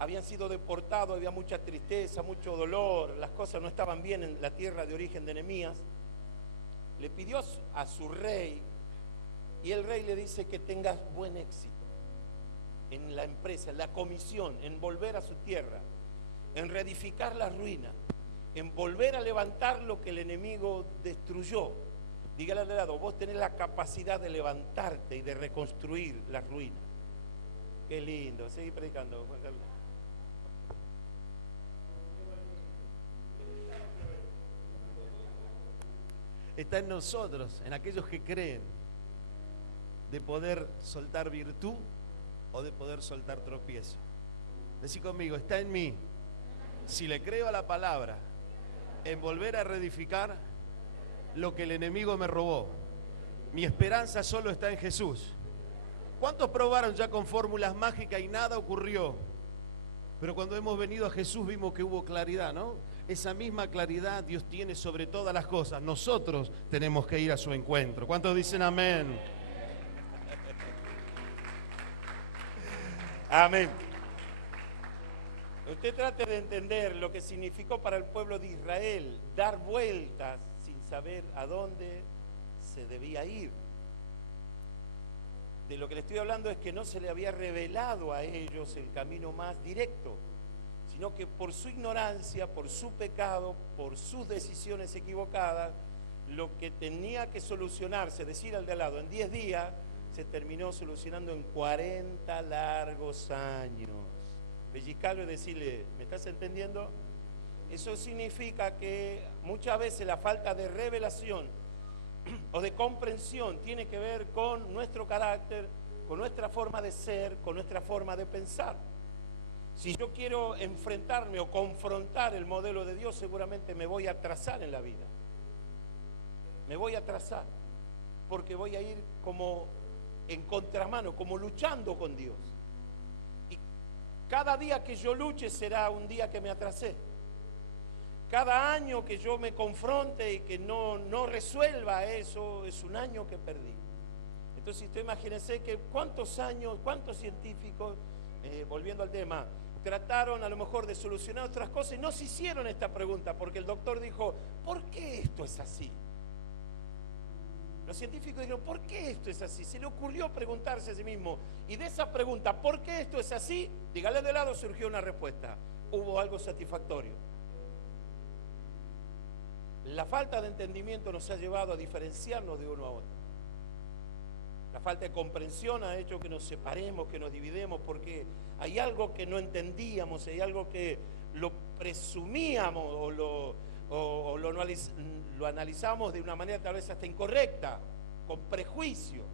habían sido deportados, había mucha tristeza, mucho dolor, las cosas no estaban bien en la tierra de origen de Nehemías. Le pidió a su rey, y el rey le dice que tenga buen éxito en la empresa, en la comisión, en volver a su tierra, en reedificar la ruina, en volver a levantar lo que el enemigo destruyó. Dígale al de lado, vos tenés la capacidad de levantarte y de reconstruir la ruina. Qué lindo, seguí predicando, Juan Carlos. Está en nosotros, en aquellos que creen, de poder soltar virtud o de poder soltar tropiezo. Decí conmigo, está en mí. Si le creo a la palabra, en volver a reedificar lo que el enemigo me robó. Mi esperanza solo está en Jesús. ¿Cuántos probaron ya con fórmulas mágicas y nada ocurrió? Pero cuando hemos venido a Jesús vimos que hubo claridad, ¿no? Esa misma claridad Dios tiene sobre todas las cosas. Nosotros tenemos que ir a su encuentro. ¿Cuántos dicen amén? Amén. Usted trate de entender lo que significó para el pueblo de Israel dar vueltas sin saber a dónde se debía ir. De lo que le estoy hablando es que no se le había revelado a ellos el camino más directo, sino que por su ignorancia, por su pecado, por sus decisiones equivocadas, lo que tenía que solucionarse, decir al de al lado, en 10 días, se terminó solucionando en 40 largos años. Pellizcarlo y decirle, ¿me estás entendiendo? Eso significa que muchas veces la falta de revelación o de comprensión tiene que ver con nuestro carácter, con nuestra forma de ser, con nuestra forma de pensar. Si yo quiero enfrentarme o confrontar el modelo de Dios, seguramente me voy a atrasar en la vida. Me voy a atrasar, porque voy a ir como en contramano, como luchando con Dios. Y cada día que yo luche será un día que me atrasé. Cada año que yo me confronte y que no resuelva eso, es un año que perdí. Entonces usted imagínese que cuántos años, cuántos científicos, volviendo al tema, trataron a lo mejor de solucionar otras cosas y no se hicieron esta pregunta, porque el doctor dijo, ¿por qué esto es así? Los científicos dijeron, ¿por qué esto es así? Se le ocurrió preguntarse a sí mismo, y de esa pregunta, ¿por qué esto es así? Dígale de lado, surgió una respuesta. Hubo algo satisfactorio. La falta de entendimiento nos ha llevado a diferenciarnos de uno a otro. La falta de comprensión ha hecho que nos separemos, que nos dividamos, porque hay algo que no entendíamos, hay algo que lo presumíamos o lo analizamos de una manera tal vez hasta incorrecta, con prejuicio.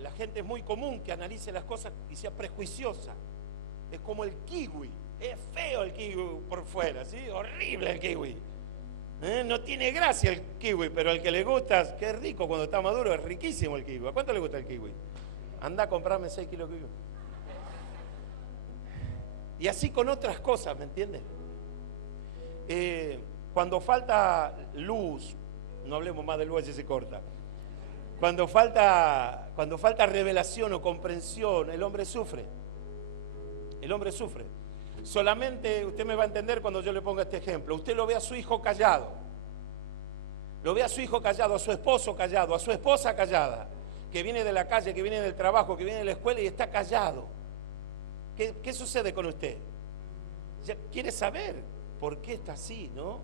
La gente es muy común que analice las cosas y sea prejuiciosa. Es como el kiwi, es feo el kiwi por fuera, ¿sí? Horrible el kiwi. No tiene gracia el kiwi, pero al que le gusta, qué rico cuando está maduro, es riquísimo el kiwi. ¿A cuánto le gusta el kiwi? Anda a comprarme 6 kilos de kiwi. Y así con otras cosas, ¿me entiendes? Cuando falta luz, no hablemos más de luz, si se corta. Cuando falta revelación o comprensión, el hombre sufre. El hombre sufre. Solamente usted me va a entender cuando yo le ponga este ejemplo. Usted lo ve a su hijo callado. Lo ve a su hijo callado, a su esposo callado, a su esposa callada, que viene de la calle, que viene del trabajo, que viene de la escuela y está callado. ¿Qué sucede con usted? Ya quiere saber por qué está así, ¿no?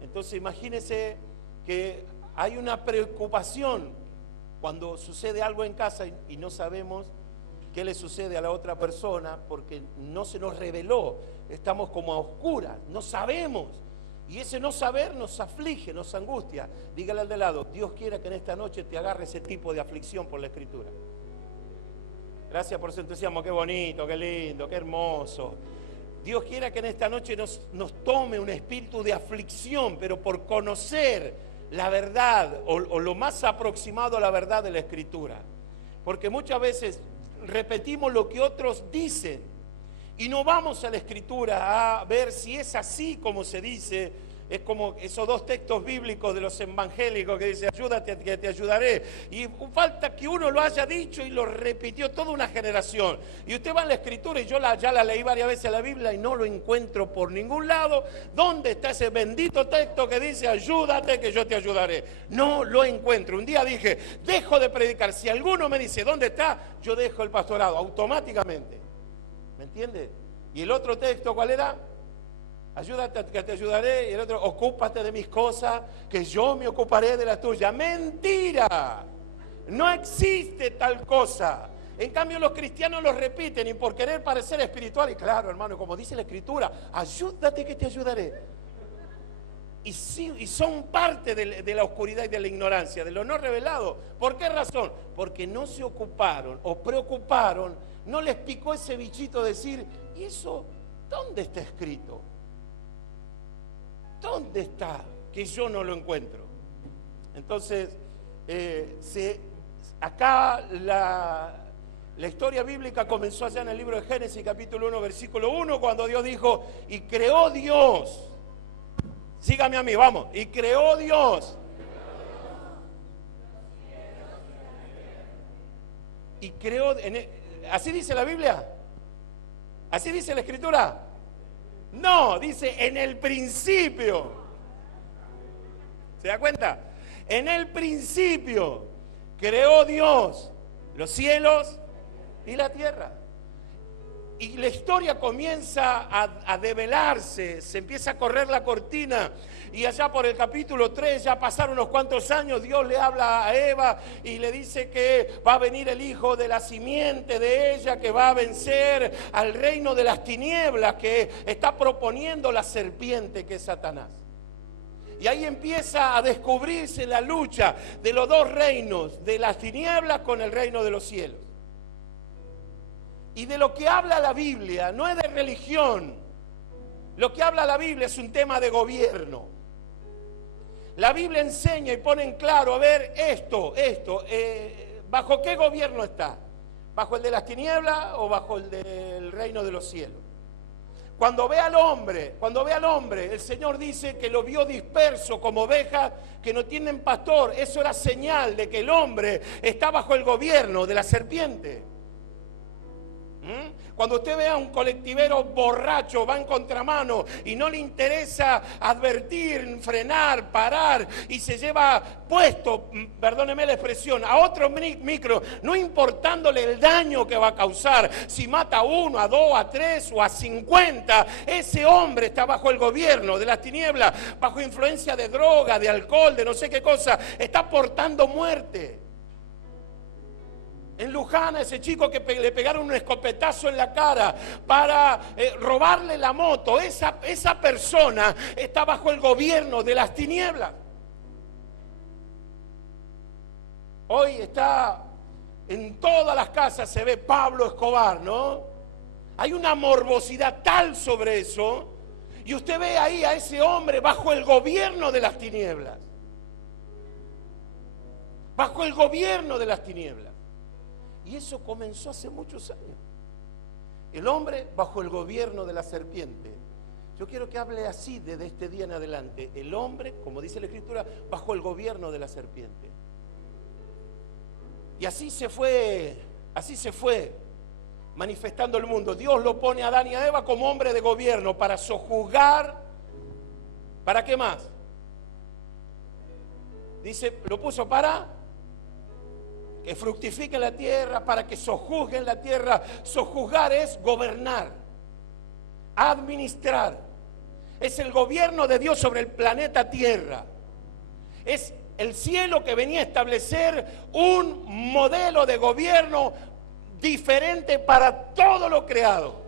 Entonces imagínese que hay una preocupación cuando sucede algo en casa y no sabemos qué le sucede a la otra persona porque no se nos reveló, estamos como a oscuras, no sabemos, y ese no saber nos aflige, nos angustia. Dígale al de lado, Dios quiera que en esta noche te agarre ese tipo de aflicción por la Escritura. Gracias por su entusiasmo, qué bonito, qué lindo, qué hermoso. Dios quiera que en esta noche nos tome un espíritu de aflicción, pero por conocer la verdad o lo más aproximado a la verdad de la Escritura. Porque muchas veces repetimos lo que otros dicen y no vamos a la Escritura a ver si es así como se dice Es como esos dos textos bíblicos de los evangélicos que dice, ayúdate que te ayudaré. Y falta que uno lo haya dicho y lo repitió toda una generación. Y usted va en la Escritura, y yo ya la leí varias veces en la Biblia y no lo encuentro por ningún lado. ¿Dónde está ese bendito texto que dice, ayúdate que yo te ayudaré? No lo encuentro. Un día dije, dejo de predicar. Si alguno me dice, ¿dónde está? Yo dejo el pastorado, automáticamente. ¿Me entiende? ¿Y el otro texto cuál era? Ayúdate que te ayudaré. Y el otro, ocúpate de mis cosas, que yo me ocuparé de las tuyas. ¡Mentira! No existe tal cosa. En cambio los cristianos lo repiten y por querer parecer espiritual. Y claro, hermano, como dice la Escritura, ayúdate que te ayudaré. Y son parte de la oscuridad y de la ignorancia, de lo no revelado. ¿Por qué razón? Porque no se ocuparon o preocuparon, no les picó ese bichito de decir, ¿y eso dónde está escrito? ¿Dónde está? Que yo no lo encuentro. Entonces, acá la historia bíblica comenzó allá en el libro de Génesis, capítulo 1, versículo 1, cuando Dios dijo, y creó Dios. Sígame a mí, vamos. Y creó Dios. Y creó... ¿Así dice la Biblia? ¿Así dice la Escritura? No, dice en el principio. ¿Se da cuenta? En el principio creó Dios los cielos y la tierra. Y la historia comienza a develarse, se empieza a correr la cortina. Y allá por el capítulo 3, ya pasaron unos cuantos años, Dios le habla a Eva y le dice que va a venir el hijo de la simiente de ella, que va a vencer al reino de las tinieblas que está proponiendo la serpiente, que es Satanás. Y ahí empieza a descubrirse la lucha de los dos reinos, de las tinieblas con el reino de los cielos. Y de lo que habla la Biblia no es de religión. Lo que habla la Biblia es un tema de gobierno. La Biblia enseña y pone en claro, a ver, ¿bajo qué gobierno está? ¿Bajo el de las tinieblas o bajo el del reino de los cielos? Cuando ve al hombre, el Señor dice que lo vio disperso como ovejas que no tienen pastor. Eso era señal de que el hombre está bajo el gobierno de la serpiente. Cuando usted ve a un colectivero borracho, va en contramano y no le interesa advertir, frenar, parar y se lleva puesto, perdóneme la expresión, a otro micro, no importándole el daño que va a causar, si mata a 1, a 2, a 3 o a 50, ese hombre está bajo el gobierno de las tinieblas, bajo influencia de droga, de alcohol, de no sé qué cosa, está portando muerte. En Luján, ese chico que le pegaron un escopetazo en la cara para robarle la moto, esa persona está bajo el gobierno de las tinieblas. Hoy está en todas las casas, se ve Pablo Escobar, ¿no? Hay una morbosidad tal sobre eso, y usted ve ahí a ese hombre bajo el gobierno de las tinieblas. Bajo el gobierno de las tinieblas. Y eso comenzó hace muchos años. El hombre bajo el gobierno de la serpiente. Yo quiero que hable así desde este día en adelante. El hombre, como dice la Escritura, bajo el gobierno de la serpiente. Y así se fue manifestando el mundo. Dios lo pone a Adán y a Eva como hombre de gobierno para sojuzgar. ¿Para qué más? Dice, lo puso para que fructifique la tierra, para que sojuzguen la tierra. Sojuzgar es gobernar, administrar. Es el gobierno de Dios sobre el planeta Tierra. Es el cielo que venía a establecer un modelo de gobierno diferente para todo lo creado.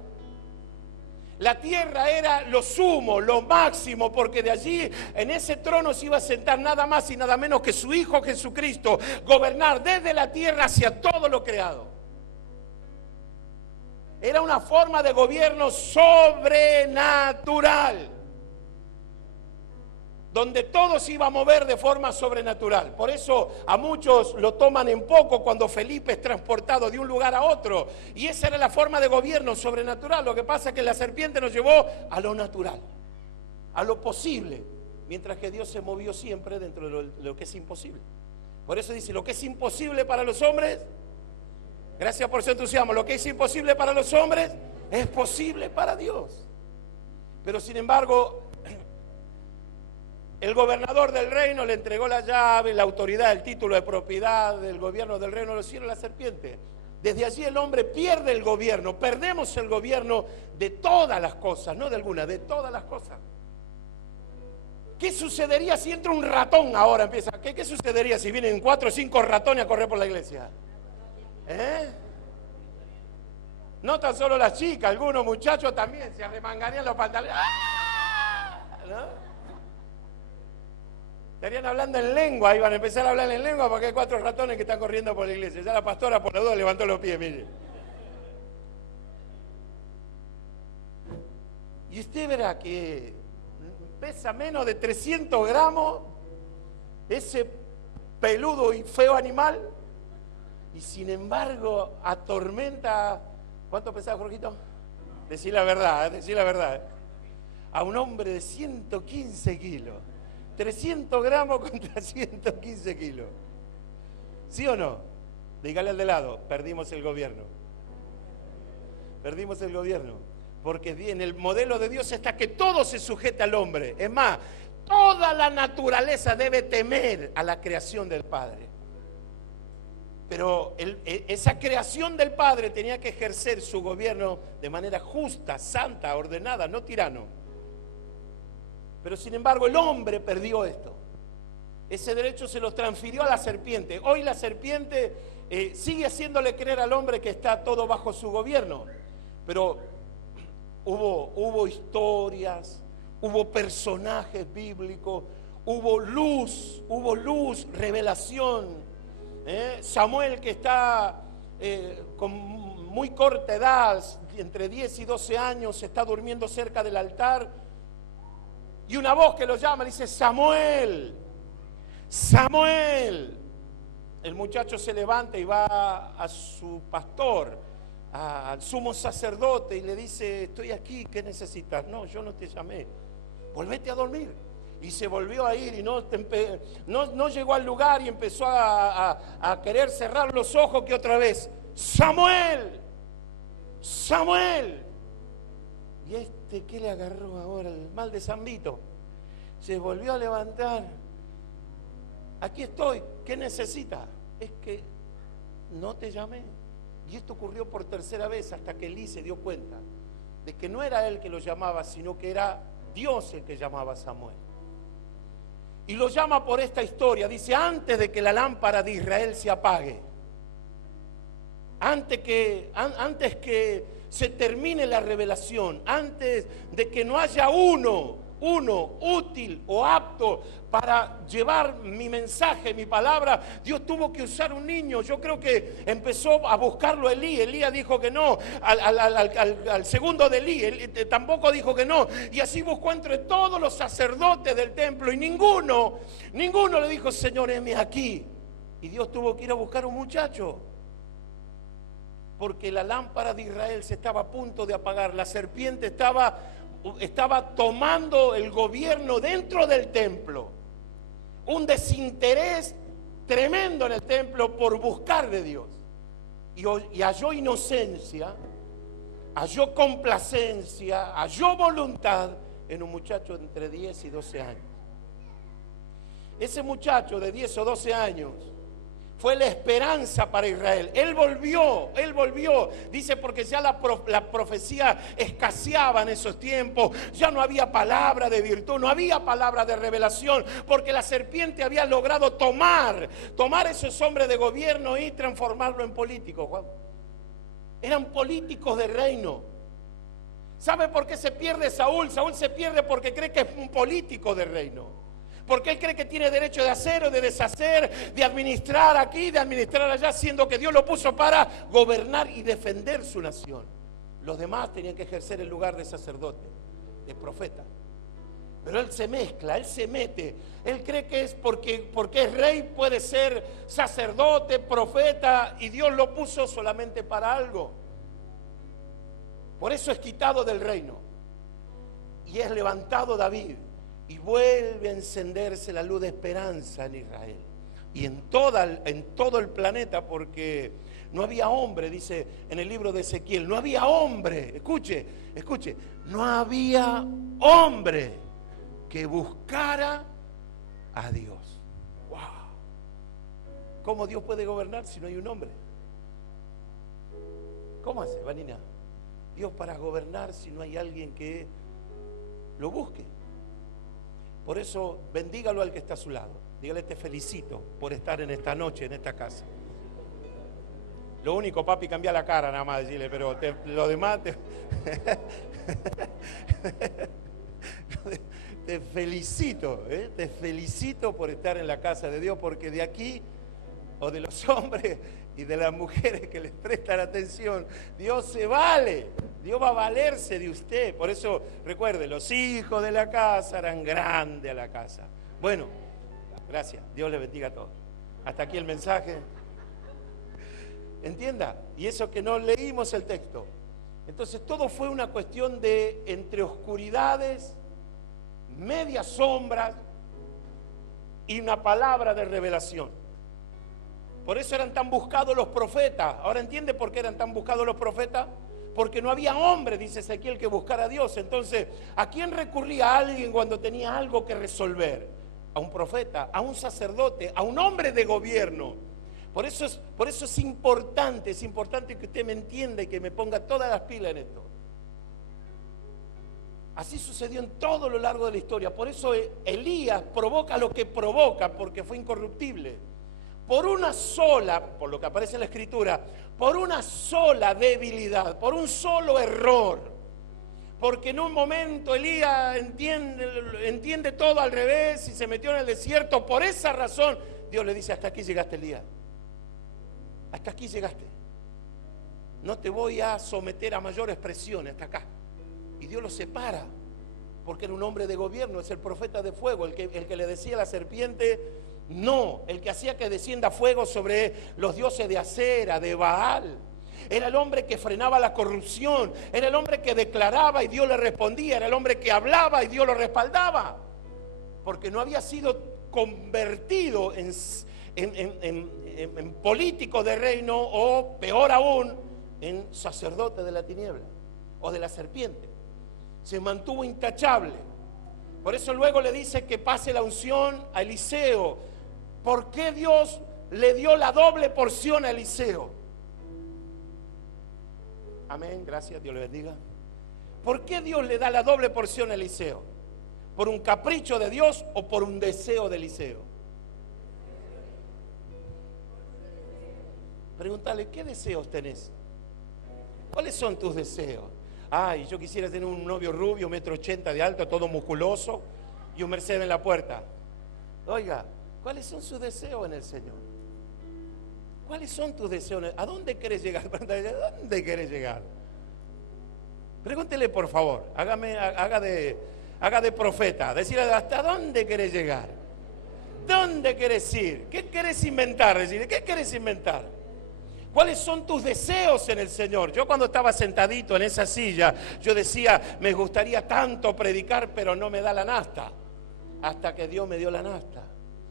La tierra era lo sumo, lo máximo, porque de allí, en ese trono se iba a sentar nada más y nada menos que su Hijo Jesucristo, gobernar desde la tierra hacia todo lo creado. Era una forma de gobierno sobrenatural, donde todo se iba a mover de forma sobrenatural. Por eso a muchos lo toman en poco cuando Felipe es transportado de un lugar a otro. Y esa era la forma de gobierno sobrenatural. Lo que pasa es que la serpiente nos llevó a lo natural, a lo posible. mientras que Dios se movió siempre dentro de lo que es imposible. Por eso dice, lo que es imposible para los hombres, gracias por su entusiasmo, lo que es imposible para los hombres es posible para Dios. Pero sin embargo, el gobernador del reino le entregó la llave, la autoridad, el título de propiedad del gobierno del reino de los cielos a la serpiente. Desde allí el hombre pierde el gobierno, perdemos el gobierno de todas las cosas, no de algunas, de todas las cosas. ¿Qué sucedería si entra un ratón ahora? ¿Qué sucedería si vienen 4 o 5 ratones a correr por la iglesia? No tan solo las chicas, algunos muchachos también se arremangarían los pantalones. ¡Ah! ¿No? Estarían hablando en lengua, iban a empezar a hablar en lengua porque hay 4 ratones que están corriendo por la iglesia. Ya la pastora por la duda levantó los pies, mire. Y usted verá que pesa menos de 300 gramos ese peludo y feo animal, y sin embargo atormenta. ¿Cuánto pesaba, Jorgito? Decí la verdad, decí la verdad. A un hombre de 115 kilos. 300 gramos contra 115 kilos. ¿Sí o no? Dígale al de lado, perdimos el gobierno. Perdimos el gobierno. Porque en el modelo de Dios está que todo se sujeta al hombre. Es más, toda la naturaleza debe temer a la creación del Padre. Pero esa creación del Padre tenía que ejercer su gobierno de manera justa, santa, ordenada, no tirano. Pero sin embargo el hombre perdió esto. Ese derecho se lo transfirió a la serpiente. Hoy la serpiente sigue haciéndole creer al hombre que está todo bajo su gobierno. Pero hubo historias, hubo personajes bíblicos, hubo luz, revelación. Samuel, que está con muy corta edad, entre 10 y 12 años, está durmiendo cerca del altar. Y una voz que lo llama, dice, Samuel, Samuel. El muchacho se levanta y va a su pastor, al sumo sacerdote, y le dice, estoy aquí, ¿qué necesitas? No, yo no te llamé, volvete a dormir. Y se volvió a ir y no llegó al lugar y empezó a querer cerrar los ojos que otra vez, Samuel, Samuel. Y ¿qué le agarró ahora? El mal de San Vito. Se volvió a levantar. Aquí estoy, ¿qué necesita? Es que no te llamé. Y esto ocurrió por tercera vez hasta que Elí se dio cuenta de que no era él que lo llamaba, sino que era Dios el que llamaba a Samuel. Y lo llama por esta historia. Dice, antes de que la lámpara de Israel se apague, antes que se termine la revelación, antes de que no haya uno útil o apto para llevar mi mensaje, mi palabra, Dios tuvo que usar un niño. Yo creo que empezó a buscarlo Elí. Elías dijo que no, al segundo de Elí tampoco dijo que no, y así buscó entre todos los sacerdotes del templo, y ninguno le dijo, Señor, heme aquí. Y Dios tuvo que ir a buscar un muchacho, porque la lámpara de Israel se estaba a punto de apagar. La serpiente estaba tomando el gobierno dentro del templo. Un desinterés tremendo en el templo por buscar de Dios. Y halló inocencia, halló complacencia, halló voluntad en un muchacho de entre 10 y 12 años. Ese muchacho de 10 o 12 años fue la esperanza para Israel. Él volvió. Dice, porque ya la profecía escaseaba en esos tiempos. Ya no había palabra de virtud, no había palabra de revelación, porque la serpiente había logrado tomar esos hombres de gobierno y transformarlo en políticos, Juan. Eran políticos de reino. ¿Sabe por qué se pierde Saúl? Saúl se pierde porque cree que es un político de reino. Porque él cree que tiene derecho de hacer o de deshacer, de administrar aquí, de administrar allá, siendo que Dios lo puso para gobernar y defender su nación. Los demás tenían que ejercer el lugar de sacerdote, de profeta. Pero él se mezcla, él se mete. Él cree que es porque es rey, puede ser sacerdote, profeta, y Dios lo puso solamente para algo. Por eso es quitado del reino. Y es levantado David. Y vuelve a encenderse la luz de esperanza en Israel y en todo el planeta, porque no había hombre, dice en el libro de Ezequiel, no había hombre, escuche, no había hombre que buscara a Dios. ¡Wow! ¿Cómo Dios puede gobernar si no hay un hombre? ¿Cómo hace, Vanina? Dios para gobernar si no hay alguien que lo busque. Por eso, bendígalo al que está a su lado. Dígale, te felicito por estar en esta noche, en esta casa. Lo único, papi, cambia la cara nada más, decirle, pero lo demás te felicito, te felicito por estar en la casa de Dios, porque de aquí, o de los hombres y de las mujeres que les prestan atención, Dios se vale, Dios va a valerse de usted. Por eso, recuerde, los hijos de la casa harán grande a la casa. Bueno, gracias, Dios les bendiga a todos. Hasta aquí el mensaje. Entienda, y eso que no leímos el texto. Entonces todo fue una cuestión de entre oscuridades, medias sombras y una palabra de revelación. Por eso eran tan buscados los profetas. Ahora entiende por qué eran tan buscados los profetas. Porque no había hombre, dice Ezequiel, que buscara a Dios. Entonces, ¿a quién recurría alguien cuando tenía algo que resolver? A un profeta, a un sacerdote, a un hombre de gobierno. Por eso es importante que usted me entienda y que me ponga todas las pilas en esto. Así sucedió en todo lo largo de la historia. Por eso Elías provoca lo que provoca, porque fue incorruptible. Por una sola, por lo que aparece en la Escritura, por una sola debilidad, por un solo error. Porque en un momento Elías entiende todo al revés y se metió en el desierto. Por esa razón Dios le dice, hasta aquí llegaste, Elías. Hasta aquí llegaste. No te voy a someter a mayores presiones, hasta acá. Y Dios lo separa, porque era un hombre de gobierno, es el profeta de fuego, el que le decía a la serpiente, no, el que hacía que descienda fuego sobre los dioses de Acera, de Baal. Era el hombre que frenaba la corrupción, era el hombre que declaraba y Dios le respondía, era el hombre que hablaba y Dios lo respaldaba, porque no había sido convertido en político de reino, o peor aún, en sacerdote de la tiniebla o de la serpiente. Se mantuvo intachable. Por eso luego le dice que pase la unción a Eliseo. ¿Por qué Dios le dio la doble porción a Eliseo? Amén, gracias, Dios le bendiga. ¿Por qué Dios le da la doble porción a Eliseo? ¿Por un capricho de Dios o por un deseo de Eliseo? Pregúntale, ¿qué deseos tenés? ¿Cuáles son tus deseos? Ay, yo quisiera tener un novio rubio, 1,80 m de alto, todo musculoso, y un Mercedes en la puerta. Oiga, ¿cuáles son sus deseos en el Señor? ¿Cuáles son tus deseos? ¿A dónde querés llegar? ¿A dónde querés llegar? Pregúntele, por favor, haga de profeta, decirle, ¿hasta dónde querés llegar? ¿Dónde querés ir? ¿Qué querés inventar? Decirle, ¿qué querés inventar? ¿Cuáles son tus deseos en el Señor? Yo cuando estaba sentadito en esa silla, yo decía, me gustaría tanto predicar, pero no me da la nafta. Hasta que Dios me dio la nafta.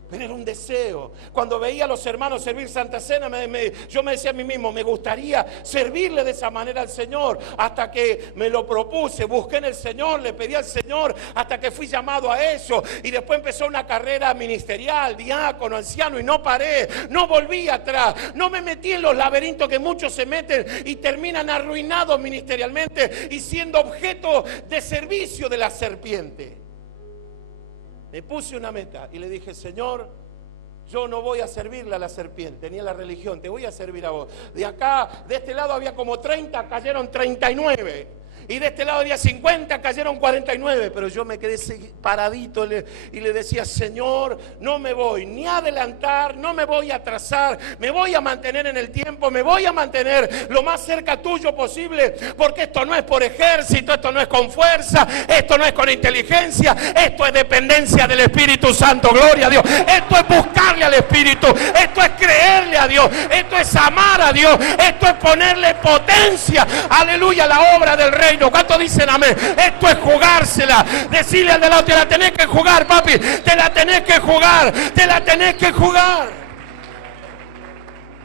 Pero era un deseo. Cuando veía a los hermanos servir Santa Cena, yo me decía a mí mismo, me gustaría servirle de esa manera al Señor. Hasta que me lo propuse, busqué en el Señor, le pedí al Señor, hasta que fui llamado a eso. Y después empezó una carrera ministerial, diácono, anciano, y no paré, no volví atrás. No me metí en los laberintos que muchos se meten y terminan arruinados ministerialmente y siendo objeto de servicio de la serpiente. Me puse una meta y le dije, Señor, yo no voy a servirle a la serpiente ni a la religión, te voy a servir a vos. De acá, de este lado había como 30, cayeron 39. Y de este lado había 50, cayeron 49. Pero yo me quedé paradito y le decía, Señor, no me voy ni a adelantar, no me voy a atrasar, me voy a mantener en el tiempo, me voy a mantener lo más cerca tuyo posible, porque esto no es por ejército, esto no es con fuerza, esto no es con inteligencia, esto es dependencia del Espíritu Santo, gloria a Dios. Esto es buscarle al Espíritu, esto es creerle a Dios, esto es amar a Dios, esto es ponerle potencia, aleluya, a la obra del Rey. reino. ¿Cuántos dicen amén? Esto es jugársela. Decirle al de lado, te la tenés que jugar, papi. Te la tenés que jugar. Te la tenés que jugar.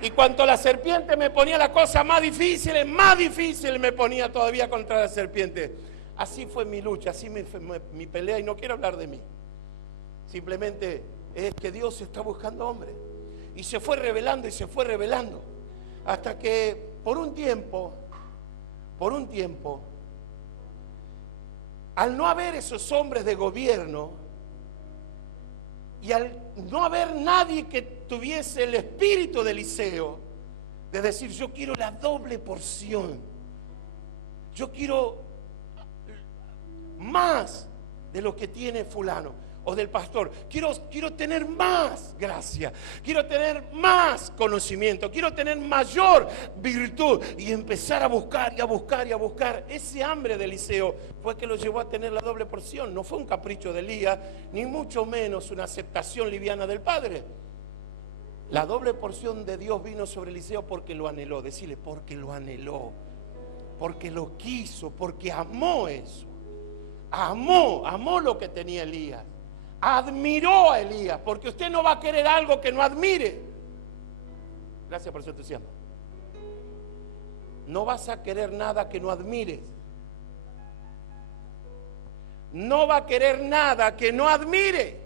Y cuanto la serpiente me ponía la cosa más difícil me ponía todavía contra la serpiente. Así fue mi lucha, así mi pelea, y no quiero hablar de mí. Simplemente es que Dios está buscando hombres. Y se fue revelando y se fue revelando. Hasta que por un tiempo, al no haber esos hombres de gobierno y al no haber nadie que tuviese el espíritu de Eliseo, de decir, yo quiero la doble porción, yo quiero más de lo que tiene fulano o del pastor, quiero tener más gracia, quiero tener más conocimiento, quiero tener mayor virtud, y empezar a buscar y a buscar y a buscar. Ese hambre de Eliseo fue que lo llevó a tener la doble porción. No fue un capricho de Elías, ni mucho menos una aceptación liviana del Padre. La doble porción de Dios vino sobre Eliseo porque lo anheló. Decirle, porque lo anheló, porque lo quiso, porque amó eso. Amó lo que tenía Elías. Admiró a Elías, porque usted no va a querer algo que no admire. Gracias por su entusiasmo. No vas a querer nada que no admires. No va a querer nada que no admire.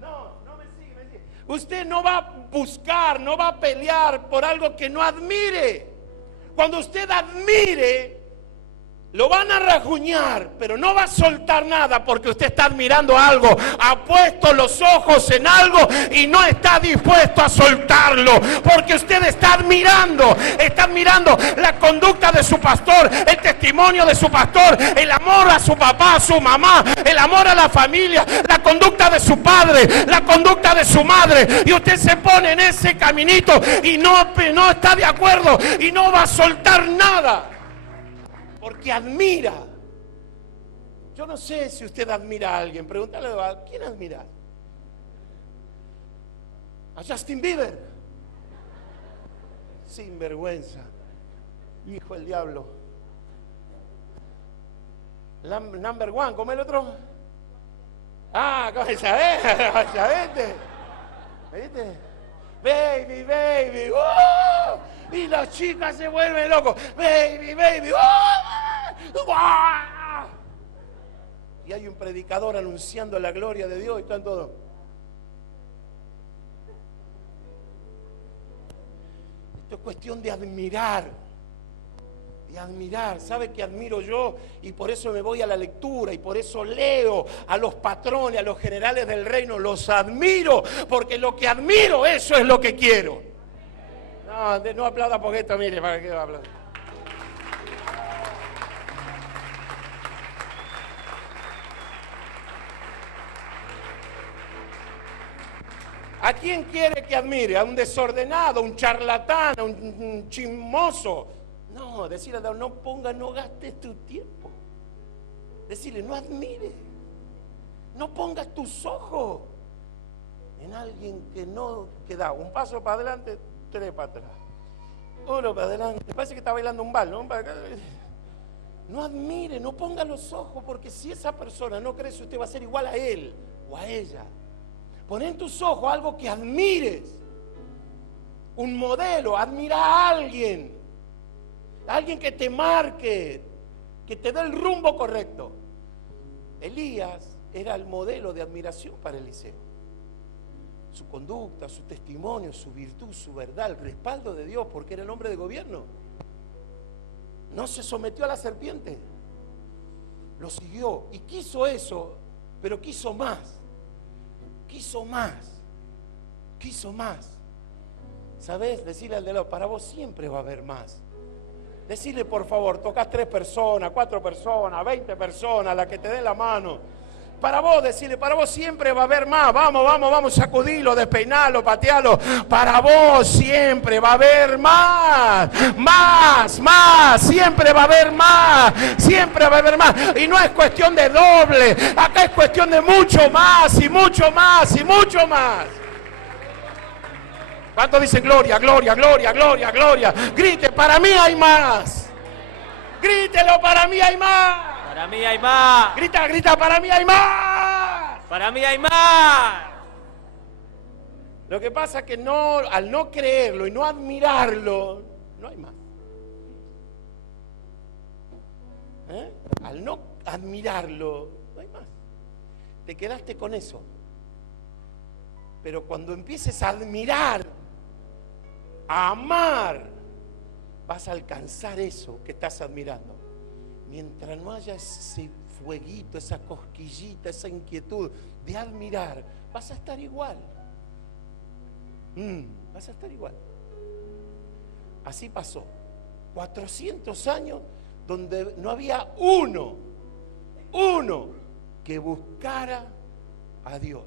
No me sigue. Usted no va a buscar, no va a pelear por algo que no admire. Cuando usted admire, lo van a rajuñar, pero no va a soltar nada, porque usted está admirando algo, ha puesto los ojos en algo y no está dispuesto a soltarlo, porque usted está admirando la conducta de su pastor, el testimonio de su pastor, el amor a su papá, a su mamá, el amor a la familia, la conducta de su padre, la conducta de su madre, y usted se pone en ese caminito y no está de acuerdo y no va a soltar nada. Porque admira. Yo no sé si usted admira a alguien. Pregúntale a quién admira. A Justin Bieber. Sin vergüenza. Hijo del diablo. Number one, ¿cómo el otro? ¿Viste? Baby. Y las chicas se vuelven locos. Baby. Y hay un predicador anunciando la gloria de Dios y están todos. Esto es cuestión de admirar. ¿Sabe qué admiro yo? Y por eso me voy a la lectura y por eso leo a los patrones, a los generales del reino. Los admiro, porque lo que admiro, eso es lo que quiero. No aplauda porque esto, mire, ¿para qué va a aplaudir? ¿A quién quiere que admire? ¿A un desordenado, un charlatán, a un chismoso? No, decirle, no gastes tu tiempo. Decirle, no admire. No pongas tus ojos en alguien que da un paso para adelante, 3 para atrás. 1 para adelante. Parece que está bailando un vals, ¿no? No admire, no ponga los ojos, porque si esa persona no crece, usted va a ser igual a él o a ella. Pon en tus ojos algo que admires. Un modelo, admira a alguien que te marque, que te dé el rumbo correcto. Elías era el modelo de admiración para Eliseo. Su conducta, su testimonio, su virtud, su verdad, el respaldo de Dios, porque era el hombre de gobierno. No se sometió a la serpiente, lo siguió y quiso eso, pero quiso más. ¿Sabes? Decirle al de lado, para vos siempre va a haber más. Decirle, por favor, tocas 3 personas, 4 personas, 20 personas, la que te dé la mano. Para vos, decirle, para vos siempre va a haber más. Vamos, sacudilo, despeinalo, patealo. Para vos siempre va a haber más. Siempre va a haber más. Y no es cuestión de doble. Acá es cuestión de mucho más y mucho más y mucho más. ¿Cuántos dicen gloria? Grite, para mí hay más. Grítelo, para mí hay más. Para mí hay más. Grita, grita, para mí hay más. Para mí hay más. Lo que pasa es que no, al no creerlo y no admirarlo, no hay más. Al no admirarlo, no hay más. Te quedaste con eso. Pero cuando empieces a admirar, a amar, vas a alcanzar eso que estás admirando. Mientras no haya ese fueguito, esa cosquillita, esa inquietud de admirar, vas a estar igual. Vas a estar igual. Así pasó. 400 años donde no había uno que buscara a Dios.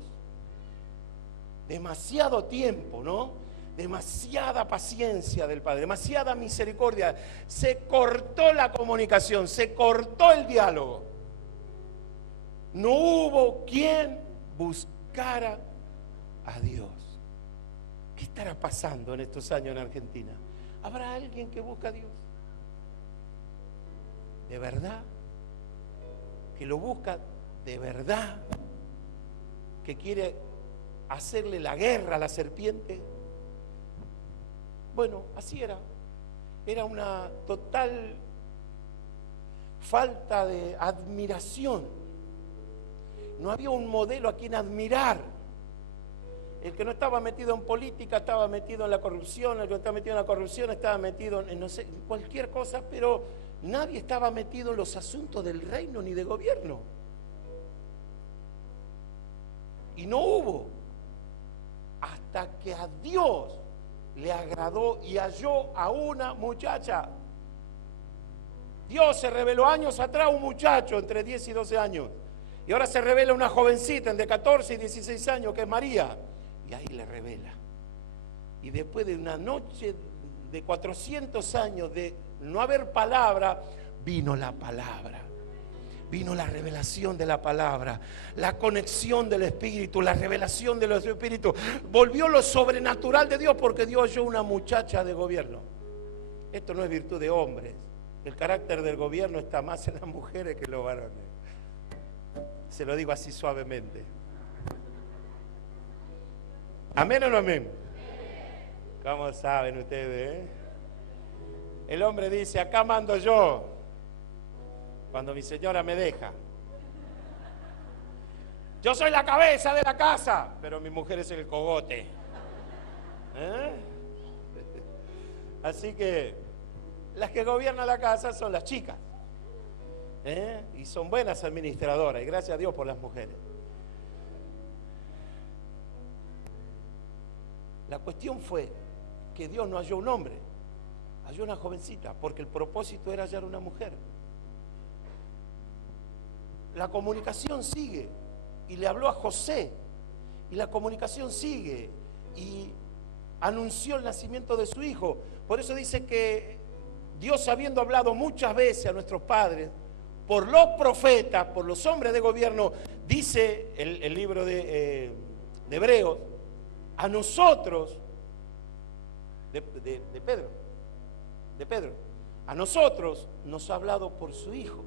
Demasiado tiempo, ¿no? Demasiada paciencia del Padre, demasiada misericordia. Se cortó la comunicación, se cortó el diálogo. No hubo quien buscara a Dios. ¿Qué estará pasando en estos años en Argentina? ¿Habrá alguien que busca a Dios? ¿De verdad? ¿Que lo busca de verdad? ¿Que quiere hacerle la guerra a la serpiente? Bueno, así era. Era una total falta de admiración. No había un modelo a quien admirar. El que no estaba metido en política estaba metido en la corrupción, el que no estaba metido en la corrupción estaba metido en, no sé, en cualquier cosa, pero nadie estaba metido en los asuntos del reino ni de gobierno. Y no hubo, hasta que a Dios le agradó y halló a una muchacha. Dios se reveló años atrás a un muchacho entre 10 y 12 años. Y ahora se revela una jovencita entre 14 y 16 años que es María. Y ahí le revela. Y después de una noche de 400 años de no haber palabra, vino la palabra. Vino la revelación de la palabra, la conexión del Espíritu, la revelación de los Espíritus. Volvió lo sobrenatural de Dios porque Dios oyó una muchacha de gobierno. Esto no es virtud de hombres. El carácter del gobierno está más en las mujeres que en los varones. Se lo digo así suavemente. ¿Amén o no amén? ¿Cómo saben ustedes? El hombre dice, acá mando yo, cuando mi señora me deja. Yo soy la cabeza de la casa, pero mi mujer es el cogote. Así que las que gobiernan la casa son las chicas. Y son buenas administradoras, y gracias a Dios por las mujeres. La cuestión fue que Dios no halló un hombre, halló una jovencita, porque el propósito era hallar una mujer. La comunicación sigue, y le habló a José, y la comunicación sigue, y anunció el nacimiento de su hijo. Por eso dice que Dios, habiendo hablado muchas veces a nuestros padres, por los profetas, por los hombres de gobierno, dice el libro de Hebreos, a nosotros, de Pedro, a nosotros nos ha hablado por su Hijo.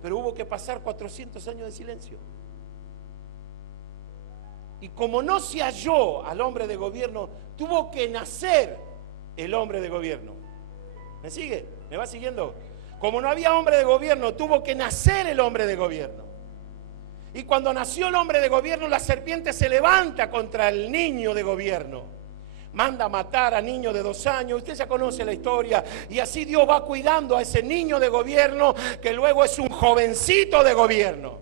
Pero hubo que pasar 400 años de silencio. Y como no se halló al hombre de gobierno, tuvo que nacer el hombre de gobierno. ¿Me sigue? ¿Me va siguiendo? Como no había hombre de gobierno, tuvo que nacer el hombre de gobierno. Y cuando nació el hombre de gobierno, la serpiente se levanta contra el niño de gobierno. Manda a matar a niños de 2 años. Usted ya conoce la historia. Y así Dios va cuidando a ese niño de gobierno, que luego es un jovencito de gobierno.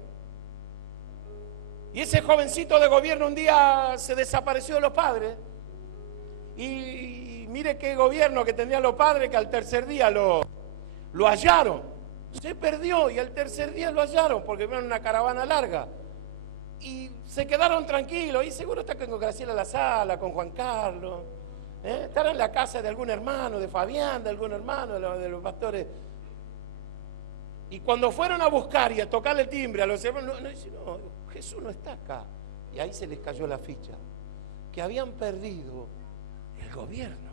Y ese jovencito de gobierno un día se desapareció de los padres. Y mire qué gobierno que tendrían los padres, que al tercer día lo hallaron. Se perdió y al tercer día lo hallaron porque vieron una caravana larga. Y se quedaron tranquilos. Y seguro está con Graciela La Sala, con Juan Carlos. Estará en la casa de algún hermano, de Fabián, de algún hermano, de los pastores. Y cuando fueron a buscar y a tocarle el timbre a los hermanos, no, Jesús no está acá. Y ahí se les cayó la ficha. Que habían perdido el gobierno.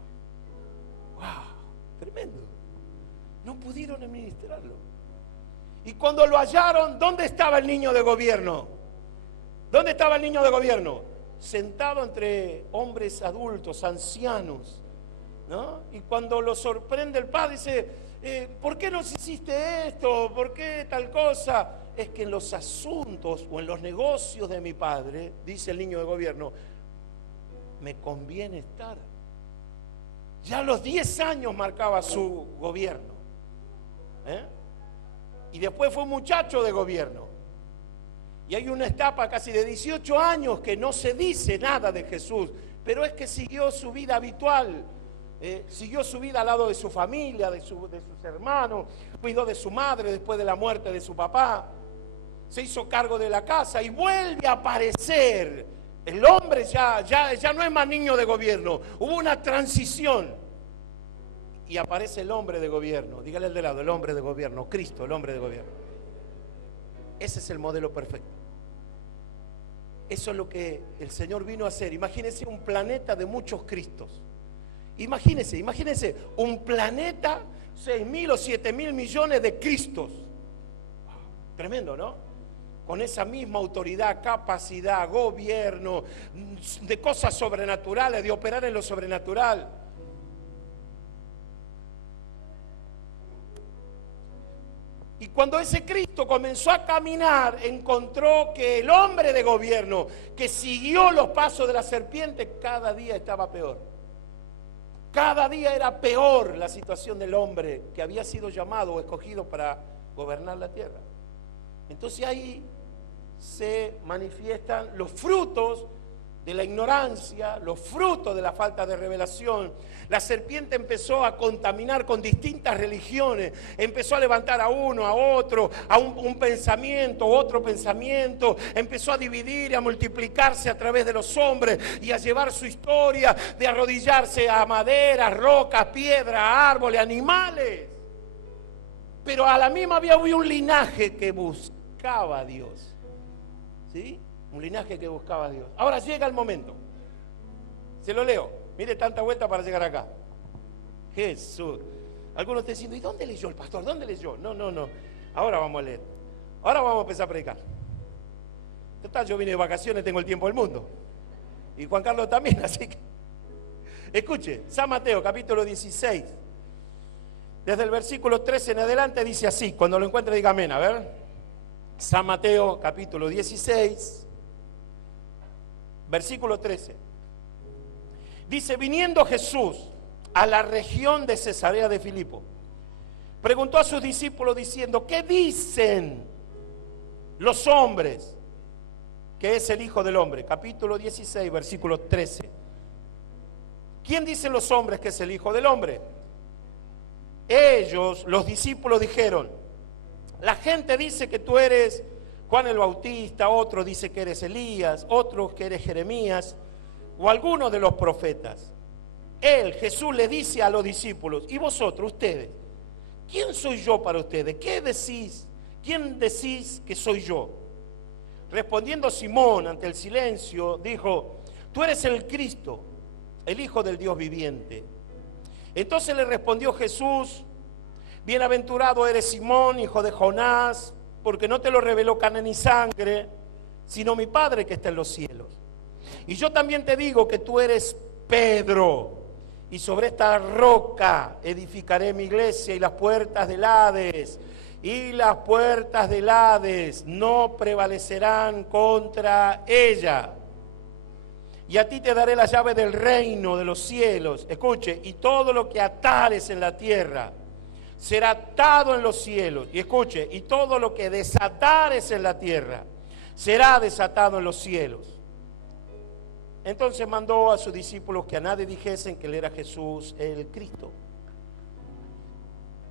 ¡Wow! Tremendo. No pudieron administrarlo. Y cuando lo hallaron, ¿dónde estaba el niño de gobierno? ¿Dónde estaba el niño de gobierno? Sentado entre hombres adultos, ancianos, ¿no? Y cuando lo sorprende el padre, dice, ¿por qué nos hiciste esto? ¿Por qué tal cosa? Es que en los asuntos o en los negocios de mi padre, dice el niño de gobierno, me conviene estar. Ya a los 10 años marcaba su gobierno. Y después fue un muchacho de gobierno. Y hay una etapa casi de 18 años que no se dice nada de Jesús, pero es que siguió su vida habitual, siguió su vida al lado de su familia, de sus hermanos, cuidó de su madre después de la muerte de su papá, se hizo cargo de la casa y vuelve a aparecer. El hombre ya no es más niño de gobierno, hubo una transición y aparece el hombre de gobierno. Dígale al de lado, el hombre de gobierno, Cristo, el hombre de gobierno. Ese es el modelo perfecto. Eso es lo que el Señor vino a hacer. Imagínense un planeta de muchos Cristos. Imagínense un planeta, 6.000 o 7.000 millones de Cristos. Tremendo, ¿no? Con esa misma autoridad, capacidad, gobierno, de cosas sobrenaturales, de operar en lo sobrenatural. Y cuando ese Cristo comenzó a caminar, encontró que el hombre de gobierno que siguió los pasos de la serpiente, cada día estaba peor. Cada día era peor la situación del hombre que había sido llamado o escogido para gobernar la tierra. Entonces ahí se manifiestan los frutos de la ignorancia, los frutos de la falta de revelación. La serpiente empezó a contaminar con distintas religiones, empezó a levantar a uno, a otro, a un pensamiento, otro pensamiento, empezó a dividir y a multiplicarse a través de los hombres y a llevar su historia de arrodillarse a madera, rocas, piedras, árboles, animales. Pero a la misma había un linaje que buscaba a Dios, ¿sí? Un linaje que buscaba a Dios. Ahora llega el momento. Se lo leo. Mire tanta vuelta para llegar acá. Jesús. Algunos están diciendo, ¿y dónde leyó el pastor? ¿Dónde leyó? No. Ahora vamos a leer. Ahora vamos a empezar a predicar. Total, yo vine de vacaciones, tengo el tiempo del mundo. Y Juan Carlos también, así que... Escuche, San Mateo, capítulo 16. Desde el versículo 13 en adelante dice así. Cuando lo encuentre, diga amén. A ver. San Mateo, capítulo 16. Versículo 13. Dice, viniendo Jesús a la región de Cesarea de Filipo, preguntó a sus discípulos diciendo, ¿qué dicen los hombres que es el Hijo del Hombre? Capítulo 16, versículo 13. ¿Quién dicen los hombres que es el Hijo del Hombre? Ellos, los discípulos, dijeron, la gente dice que tú eres Juan el Bautista, otro dice que eres Elías, otro que eres Jeremías o alguno de los profetas. Jesús le dice a los discípulos, ¿y vosotros, ustedes? ¿Quién soy yo para ustedes? ¿Qué decís? ¿Quién decís que soy yo? Respondiendo Simón ante el silencio, dijo, tú eres el Cristo, el Hijo del Dios viviente. Entonces le respondió Jesús, bienaventurado eres Simón, hijo de Jonás, porque no te lo reveló carne ni sangre, sino mi Padre que está en los cielos. Y yo también te digo que tú eres Pedro, y sobre esta roca edificaré mi iglesia, y las puertas del Hades, no prevalecerán contra ella. Y a ti te daré la llave del reino de los cielos. Escuche, y todo lo que atares en la tierra será atado en los cielos. Y escuche, y todo lo que desatares en la tierra será desatado en los cielos. Entonces mandó a sus discípulos que a nadie dijesen que él era Jesús el Cristo.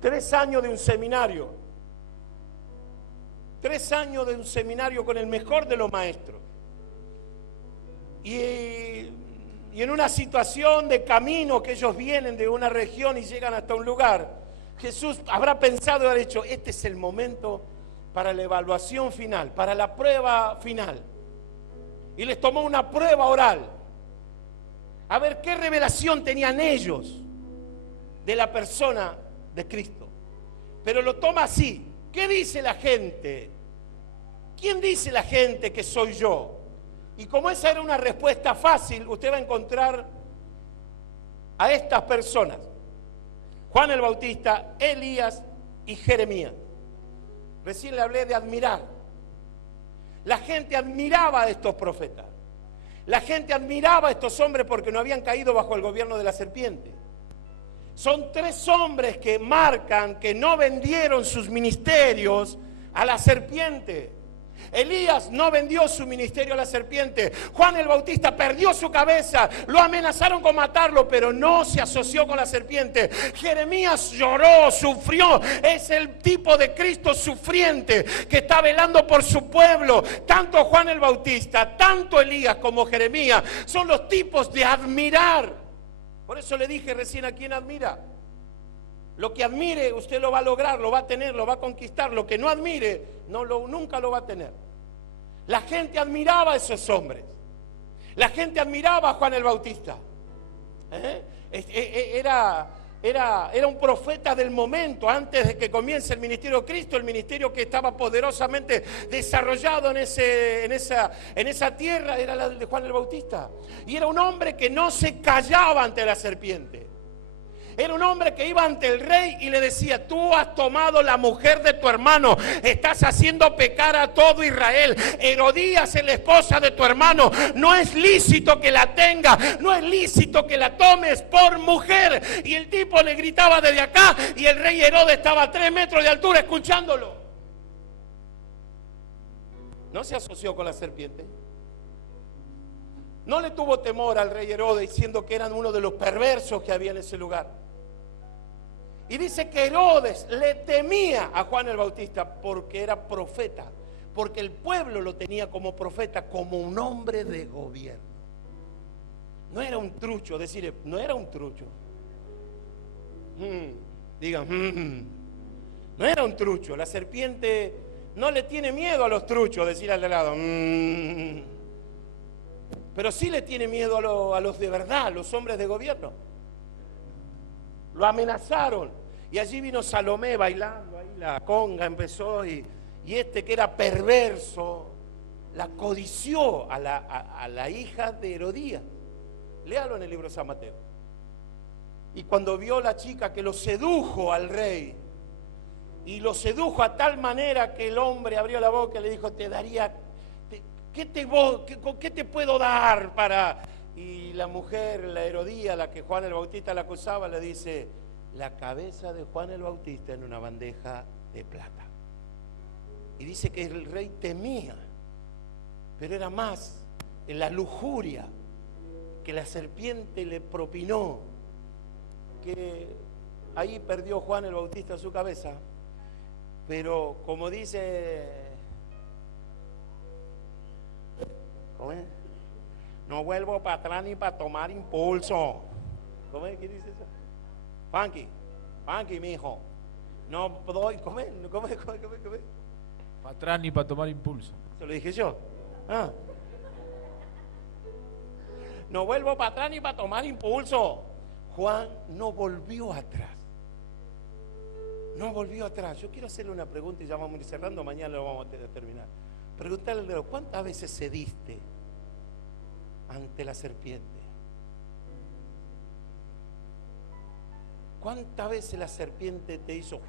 3 años de un seminario. 3 años de un seminario con el mejor de los maestros. Y en una situación de camino que ellos vienen de una región y llegan hasta un lugar, Jesús habrá pensado y habrá dicho, este es el momento para la evaluación final, para la prueba final. Y les tomó una prueba oral, a ver qué revelación tenían ellos de la persona de Cristo. pero lo toma así. ¿Qué dice la gente? ¿Quién dice la gente que soy yo? Y como esa era una respuesta fácil, usted va a encontrar a estas personas: Juan el Bautista, Elías y Jeremías. Recién le hablé de admirar. La gente admiraba a estos profetas. La gente admiraba a estos hombres porque no habían caído bajo el gobierno de la serpiente. Son 3 hombres que marcan que no vendieron sus ministerios a la serpiente. Elías no vendió su ministerio a la serpiente. Juan el Bautista perdió su cabeza, lo amenazaron con matarlo, pero no se asoció con la serpiente. Jeremías lloró, sufrió, es el tipo de Cristo sufriente que está velando por su pueblo. Tanto Juan el Bautista, tanto Elías como Jeremías son los tipos de admirar. Por eso le dije recién: ¿a quién admira? Lo que admire usted lo va a lograr, lo va a tener, lo va a conquistar. Lo que no admire, nunca lo va a tener. La gente admiraba a esos hombres. La gente admiraba a Juan el Bautista. Era un profeta del momento, antes de que comience el ministerio de Cristo, el ministerio que estaba poderosamente desarrollado en esa tierra, era la de Juan el Bautista. Y era un hombre que no se callaba ante la serpiente. Era un hombre que iba ante el rey y le decía: tú has tomado la mujer de tu hermano, estás haciendo pecar a todo Israel. Herodías es la esposa de tu hermano, no es lícito que la tenga, no es lícito que la tomes por mujer. Y el tipo le gritaba desde acá y el rey Herodes estaba a 3 metros de altura escuchándolo. No se asoció con la serpiente. No le tuvo temor al rey Herodes, diciendo que eran uno de los perversos que había en ese lugar. Y dice que Herodes le temía a Juan el Bautista porque era profeta, porque el pueblo lo tenía como profeta, como un hombre de gobierno. No era un trucho, decir, no era un trucho. Digan, no era un trucho. La serpiente no le tiene miedo a los truchos, decir al de lado. Pero sí le tiene miedo a los de verdad, a los hombres de gobierno. Lo amenazaron. Y allí vino Salomé bailando, ahí la conga empezó, y este que era perverso la codició a la hija de Herodías. Léalo en el libro de San Mateo. Y cuando vio la chica que lo sedujo al rey, y lo sedujo a tal manera que el hombre abrió la boca y le dijo: te daría, ¿qué te puedo dar para...? Y la mujer, la Herodía, la que Juan el Bautista la acusaba, le dice: la cabeza de Juan el Bautista en una bandeja de plata. Y dice que el rey temía, pero era más en la lujuria que la serpiente le propinó, que ahí perdió Juan el Bautista su cabeza. Pero como dice, ¿cómo es? No vuelvo para atrás ni para tomar impulso. ¿Cómo es? ¿Qué dice eso? Funky, mijo. No doy, ¿cómo es? ¿Cómo es? Para atrás ni para tomar impulso. ¿Se lo dije yo? No vuelvo para atrás ni para tomar impulso. Juan no volvió atrás. No volvió atrás. Yo quiero hacerle una pregunta y ya vamos a ir cerrando. Mañana lo vamos a terminar. Preguntarle al dedo: ¿cuántas veces cediste ante la serpiente? ¿Cuántas veces la serpiente te hizo?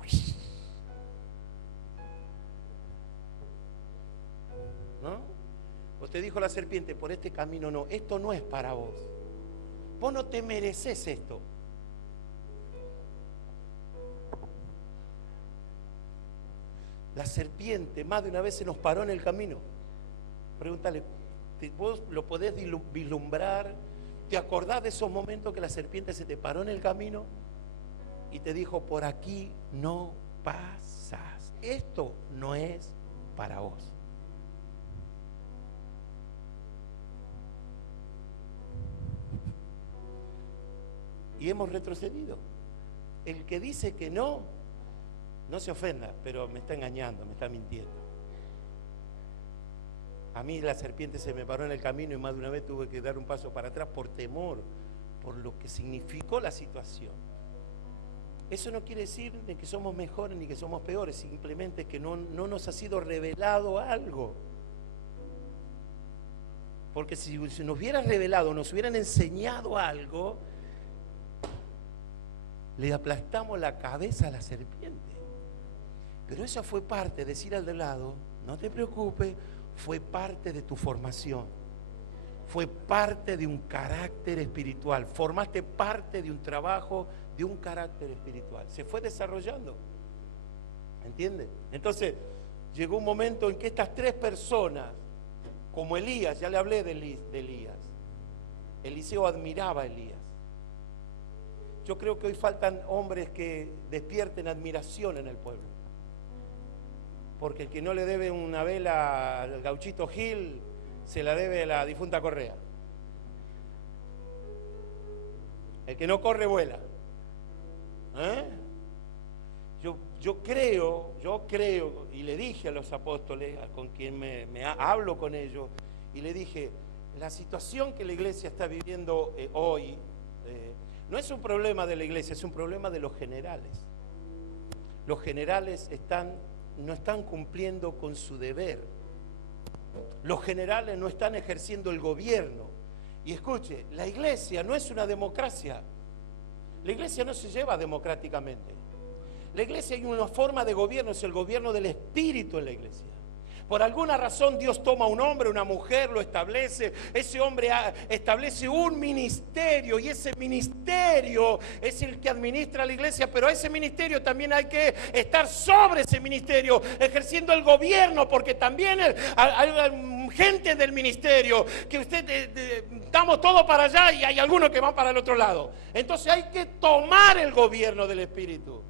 ¿No? O te dijo la serpiente: por este camino no, esto no es para vos. Vos no te mereces esto. La serpiente más de una vez se nos paró en el camino. Pregúntale: ¿vos lo podés vislumbrar? ¿Te acordás de esos momentos que la serpiente se te paró en el camino y te dijo: por aquí no pasas, esto no es para vos? Y hemos retrocedido. El que dice que no se ofenda, pero me está engañando, me está mintiendo. A mí la serpiente se me paró en el camino y más de una vez tuve que dar un paso para atrás por temor, por lo que significó la situación. Eso no quiere decir ni que somos mejores ni que somos peores, simplemente que no nos ha sido revelado algo. Porque si nos hubieran revelado, nos hubieran enseñado algo, le aplastamos la cabeza a la serpiente. Pero esa fue parte, decir al de lado, no te preocupes, fue parte de tu formación. Fue parte de un carácter espiritual. Formaste parte de un trabajo de un carácter espiritual. Se fue desarrollando. ¿Entiendes? Entonces, llegó un momento en que estas tres personas, como Elías, ya le hablé de Elías. Eliseo admiraba a Elías. Yo creo que hoy faltan hombres que despierten admiración en el pueblo. Porque el que no le debe una vela al gauchito Gil, se la debe a la difunta Correa. El que no corre, vuela. Yo creo, y le dije a los apóstoles, con quien hablo con ellos, y le dije, la situación que la iglesia está viviendo hoy, no es un problema de la iglesia, es un problema de los generales. Los generales no están cumpliendo con su deber. Los generales no están ejerciendo el gobierno. Y escuche, la iglesia no es una democracia. La iglesia no se lleva democráticamente. La iglesia hay una forma de gobierno, es el gobierno del Espíritu en la iglesia. Por alguna razón Dios toma a un hombre, una mujer, lo establece. Ese hombre establece un ministerio y ese ministerio es el que administra la iglesia. Pero a ese ministerio también hay que estar sobre ese ministerio, ejerciendo el gobierno, porque también hay gente del ministerio que damos todo para allá y hay algunos que van para el otro lado. Entonces hay que tomar el gobierno del Espíritu.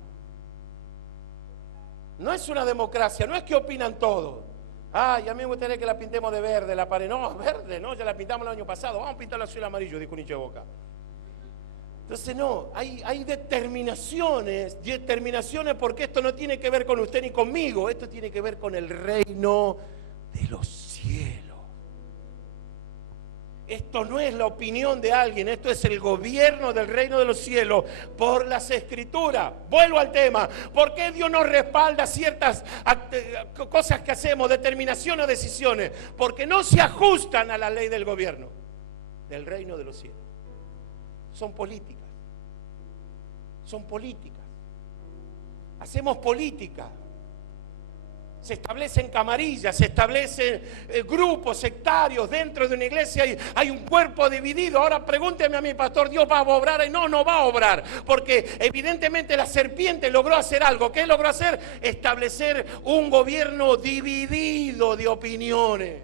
No es una democracia, no es que opinan todos. Ay, a mí me gustaría que la pintemos de verde, la pared. No, verde, no, ya la pintamos el año pasado. Vamos a pintarla azul y amarillo, dijo un hincha de Boca. Entonces no, hay determinaciones porque esto no tiene que ver con usted ni conmigo. Esto tiene que ver con el reino de los cielos. Esto no es la opinión de alguien, esto es el gobierno del reino de los cielos por las Escrituras. Vuelvo al tema. ¿Por qué Dios nos respalda ciertas cosas que hacemos, determinaciones o decisiones? Porque no se ajustan a la ley del gobierno del reino de los cielos. Son políticas. Son políticas. Hacemos política. Se establecen camarillas, se establecen grupos sectarios dentro de una iglesia y hay un cuerpo dividido. Ahora pregúnteme a mi pastor, ¿Dios va a obrar? Y no va a obrar, porque evidentemente la serpiente logró hacer algo. ¿Qué logró hacer? Establecer un gobierno dividido de opiniones.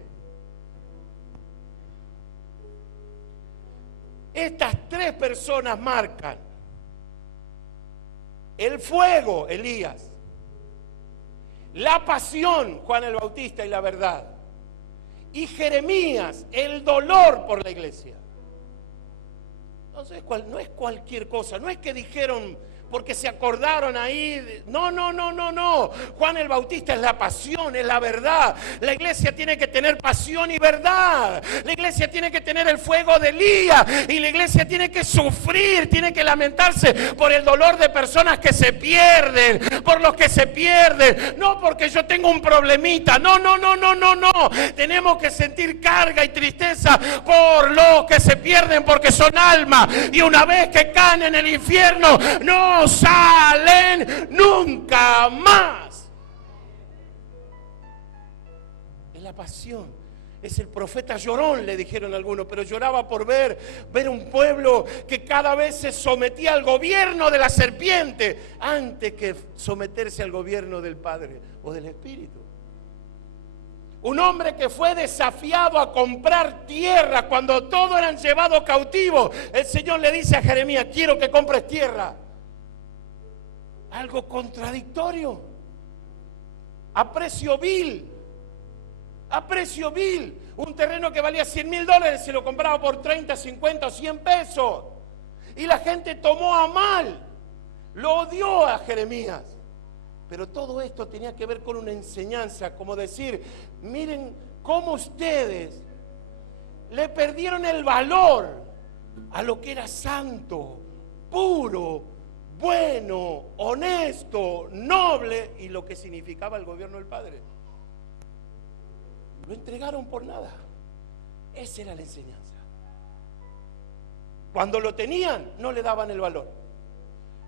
Estas tres personas marcan el fuego, Elías, la pasión, Juan el Bautista, y la verdad. Y Jeremías, el dolor por la iglesia. Entonces, no es cualquier cosa, no es que dijeron porque se acordaron ahí. No. Juan el Bautista es la pasión, es la verdad. La iglesia tiene que tener pasión y verdad. La iglesia tiene que tener el fuego de Elías. Y la iglesia tiene que sufrir, tiene que lamentarse por el dolor de personas que se pierden, por los que se pierden. No porque yo tengo un problemita. No. Tenemos que sentir carga y tristeza por los que se pierden porque son almas. Y una vez que caen en el infierno, no salen nunca más. Es la pasión. Es el profeta llorón, le dijeron algunos, pero lloraba por ver un pueblo que cada vez se sometía al gobierno de la serpiente antes que someterse al gobierno del Padre o del Espíritu. Un hombre que fue desafiado a comprar tierra cuando todos eran llevados cautivos. El Señor le dice a Jeremías, quiero que compres tierra. Algo contradictorio. A precio vil. Un terreno que valía $100,000 se lo compraba por 30, 50 o 100 pesos. Y la gente tomó a mal. Lo odió a Jeremías. Pero todo esto tenía que ver con una enseñanza, como decir, miren cómo ustedes le perdieron el valor a lo que era santo, puro, bueno, honesto, noble, y lo que significaba el gobierno del Padre. Lo entregaron por nada. Esa era la enseñanza. Cuando lo tenían, no le daban el valor.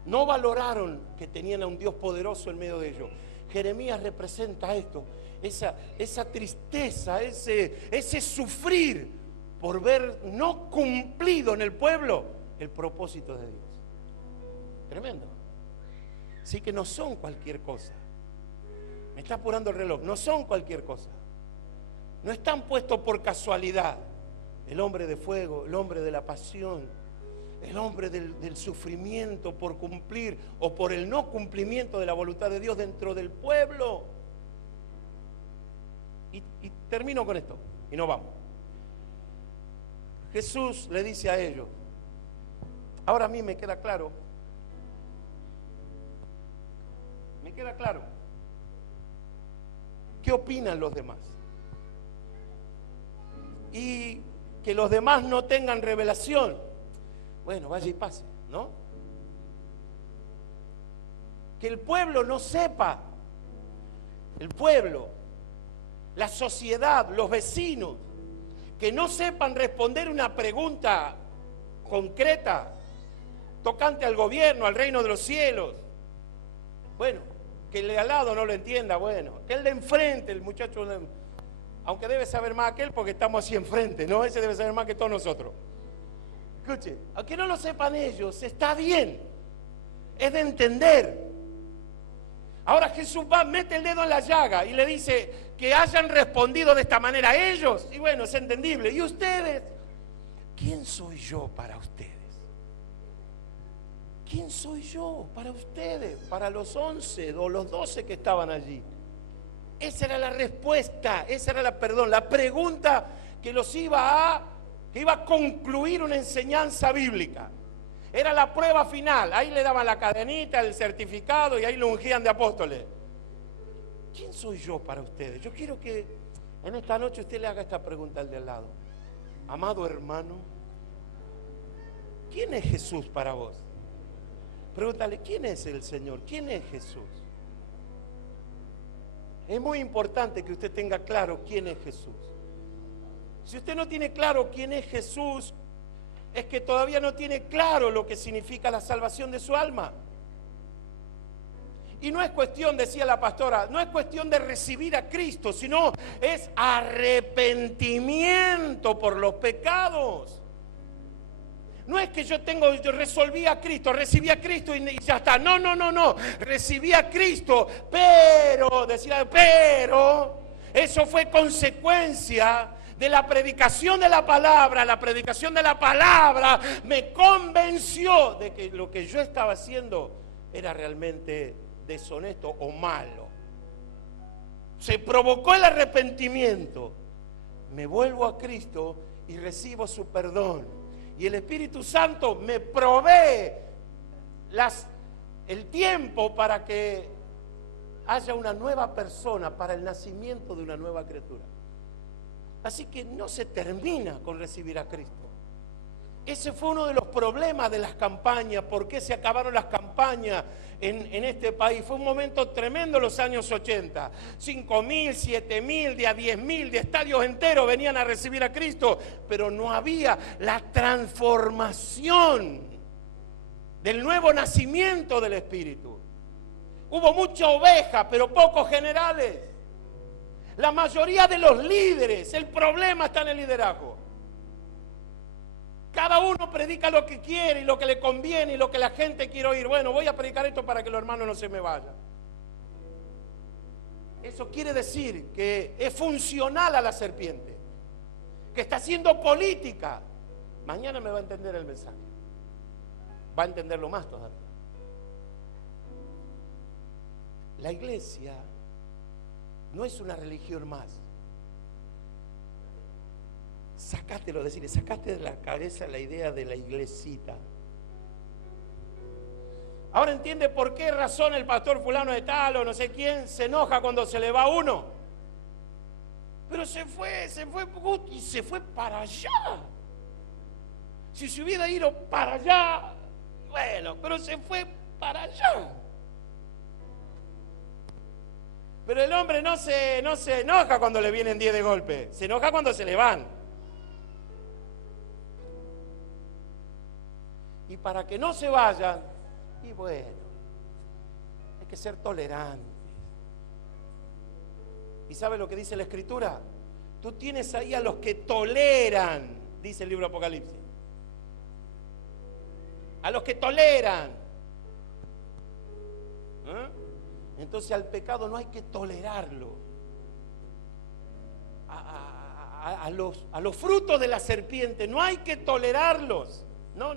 No valoraron que tenían a un Dios poderoso en medio de ellos. Jeremías representa esto, esa tristeza, ese sufrir por ver no cumplido en el pueblo el propósito de Dios. Tremendo. Así que no son cualquier cosa. Me está apurando el reloj. No son cualquier cosa. No están puestos por casualidad. El hombre de fuego, el hombre de la pasión, el hombre del sufrimiento por cumplir o por el no cumplimiento de la voluntad de Dios dentro del pueblo. Y termino con esto y nos vamos. Jesús le dice a ellos, ahora a mí me queda claro, ¿qué opinan los demás? Y que los demás no tengan revelación, bueno, vaya y pase, ¿no? Que el pueblo no sepa, el pueblo, la sociedad, los vecinos, que no sepan responder una pregunta concreta, tocante al gobierno, al reino de los cielos. Bueno, que el de al lado no lo entienda, bueno, que el de enfrente, el muchacho, aunque debe saber más aquel porque estamos así enfrente, ¿no? Ese debe saber más que todos nosotros. Escuche, aunque no lo sepan ellos, está bien, es de entender. Ahora Jesús va, mete el dedo en la llaga y le dice que hayan respondido de esta manera a ellos, y bueno, es entendible. ¿Y ustedes? ¿Quién soy yo para ustedes? ¿Quién soy yo para ustedes? Para los 11 o los 12 que estaban allí. Esa era la respuesta, esa era la pregunta que iba a concluir una enseñanza bíblica. Era la prueba final, ahí le daban la cadenita, el certificado y ahí lo ungían de apóstoles. ¿Quién soy yo para ustedes? Yo quiero que en esta noche usted le haga esta pregunta al de al lado. Amado hermano, ¿quién es Jesús para vos? Pregúntale, ¿quién es el Señor? ¿Quién es Jesús? Es muy importante que usted tenga claro quién es Jesús. Si usted no tiene claro quién es Jesús, es que todavía no tiene claro lo que significa la salvación de su alma. Y no es cuestión, decía la pastora, no es cuestión de recibir a Cristo, sino es arrepentimiento por los pecados. No es que yo resolví a Cristo, recibí a Cristo y ya está. No. Recibí a Cristo, pero eso fue consecuencia de la predicación de la palabra. La predicación de la palabra me convenció de que lo que yo estaba haciendo era realmente deshonesto o malo. Se provocó el arrepentimiento. Me vuelvo a Cristo y recibo su perdón. Y el Espíritu Santo me provee el tiempo para que haya una nueva persona, para el nacimiento de una nueva criatura. Así que no se termina con recibir a Cristo. Ese fue uno de los problemas de las campañas. ¿Por qué se acabaron las campañas en este país? Fue un momento tremendo en los años 80. 5.000, 7.000, de a 10.000, de estadios enteros venían a recibir a Cristo, pero no había la transformación del nuevo nacimiento del Espíritu. Hubo mucha oveja, pero pocos generales. La mayoría de los líderes, el problema está en el liderazgo. Cada uno predica lo que quiere y lo que le conviene y lo que la gente quiere oír. Bueno, voy a predicar esto para que los hermanos no se me vayan. Eso quiere decir que es funcional a la serpiente, que está haciendo política. Mañana me va a entender el mensaje. Va a entenderlo más todavía. La iglesia no es una religión más. Sacátelo, decirle, sacaste de la cabeza la idea de la iglesita. Ahora entiende por qué razón el pastor fulano de tal o no sé quién se enoja cuando se le va uno. Pero se fue y se fue para allá. Si se hubiera ido para allá, bueno, pero se fue para allá. Pero el hombre no se enoja cuando le vienen 10 de golpe, se enoja cuando se le van. Y para que no se vayan, y bueno, hay que ser tolerantes. ¿Y sabe lo que dice la Escritura? Tú tienes ahí a los que toleran, dice el libro de Apocalipsis. A los que toleran. Entonces al pecado no hay que tolerarlo. A los frutos de la serpiente no hay que tolerarlos. No.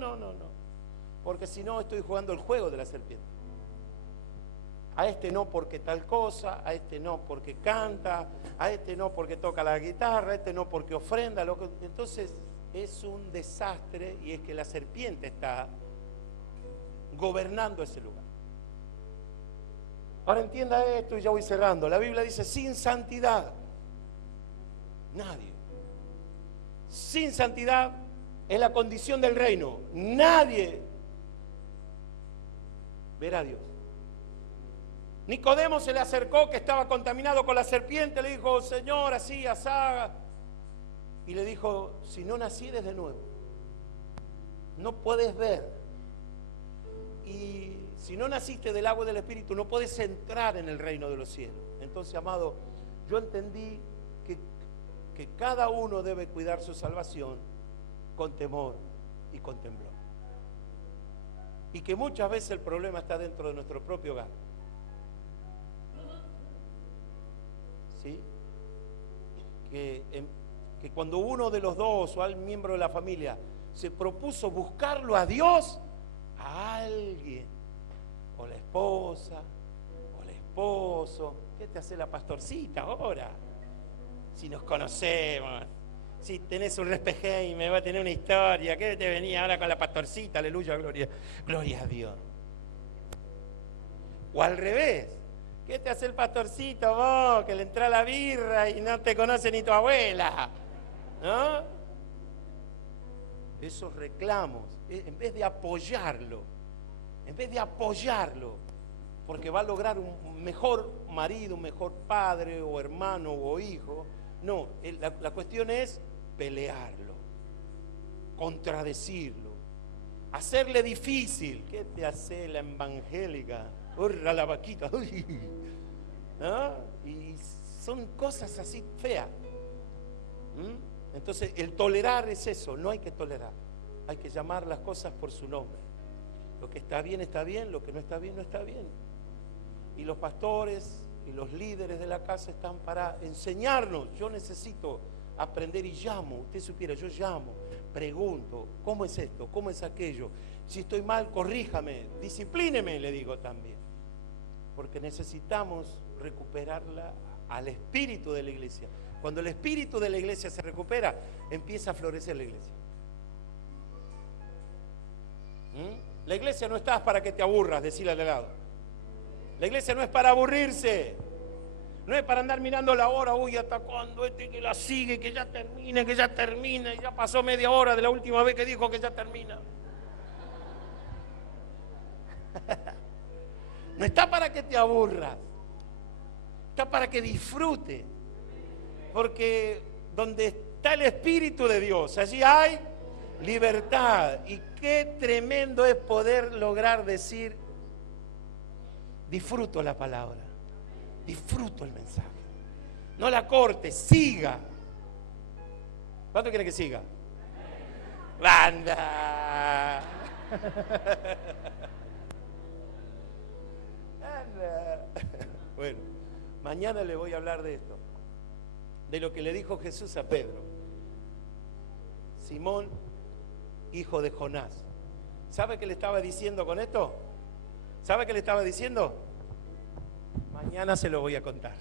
Porque si no estoy jugando el juego de la serpiente. A este no porque tal cosa, a este no porque canta, a este no porque toca la guitarra, a este no porque ofrenda. Entonces es un desastre y es que la serpiente está gobernando ese lugar. Ahora entienda esto y ya voy cerrando. La Biblia dice, sin santidad, nadie. Sin santidad es la condición del reino. Nadie verá a Dios. Nicodemo se le acercó que estaba contaminado con la serpiente, le dijo, Señor, así, asá. Y le dijo, si no nacieres de nuevo, no puedes ver. Y si no naciste del agua y del Espíritu, no puedes entrar en el reino de los cielos. Entonces, amado, yo entendí que cada uno debe cuidar su salvación con temor y con temblor. Y que muchas veces el problema está dentro de nuestro propio hogar. ¿Sí? Que cuando uno de los dos o al miembro de la familia se propuso buscarlo a Dios, a alguien, o la esposa, o el esposo, ¿qué te hace la pastorcita ahora? Si nos conocemos, si tenés un respeje y me va a tener una historia, ¿qué te venía ahora con la pastorcita? Aleluya, gloria a Dios. O al revés, ¿qué te hace el pastorcito vos, que le entra la birra y no te conoce ni tu abuela? ¿No? Esos reclamos, en vez de apoyarlo, porque va a lograr un mejor marido, un mejor padre o hermano o hijo, no, la cuestión es pelearlo, contradecirlo, hacerle difícil. ¿Qué te hace la evangélica? ¡Hurra la vaquita! ¡Uy! ¿No? Y son cosas así feas. Entonces el tolerar es eso, no hay que tolerar, hay que llamar las cosas por su nombre. Lo que está bien, lo que no está bien, no está bien. Y los pastores y los líderes de la casa están para enseñarnos. Yo necesito aprender y llamo. Usted supiera, yo llamo, pregunto, ¿cómo es esto? ¿Cómo es aquello? Si estoy mal, corríjame, disciplíneme, le digo también. Porque necesitamos recuperarla al espíritu de la iglesia. Cuando el espíritu de la iglesia se recupera, empieza a florecer la iglesia. La iglesia no está para que te aburras, decirle al de lado. La iglesia no es para aburrirse. No es para andar mirando la hora, uy, hasta cuándo que la sigue, que ya termine, ya pasó media hora de la última vez que dijo que ya termina. No está para que te aburras, está para que disfrutes. Porque donde está el Espíritu de Dios, allí hay libertad. Y qué tremendo es poder lograr decir, disfruto la palabra, disfruto el mensaje. No la corte, siga. ¿Cuánto quiere que siga? ¡Anda! ¡Anda! Bueno, mañana le voy a hablar de esto, de lo que le dijo Jesús a Pedro. Simón, hijo de Jonás. ¿Sabe qué le estaba diciendo con esto? ¿Sabe qué le estaba diciendo? Mañana se lo voy a contar.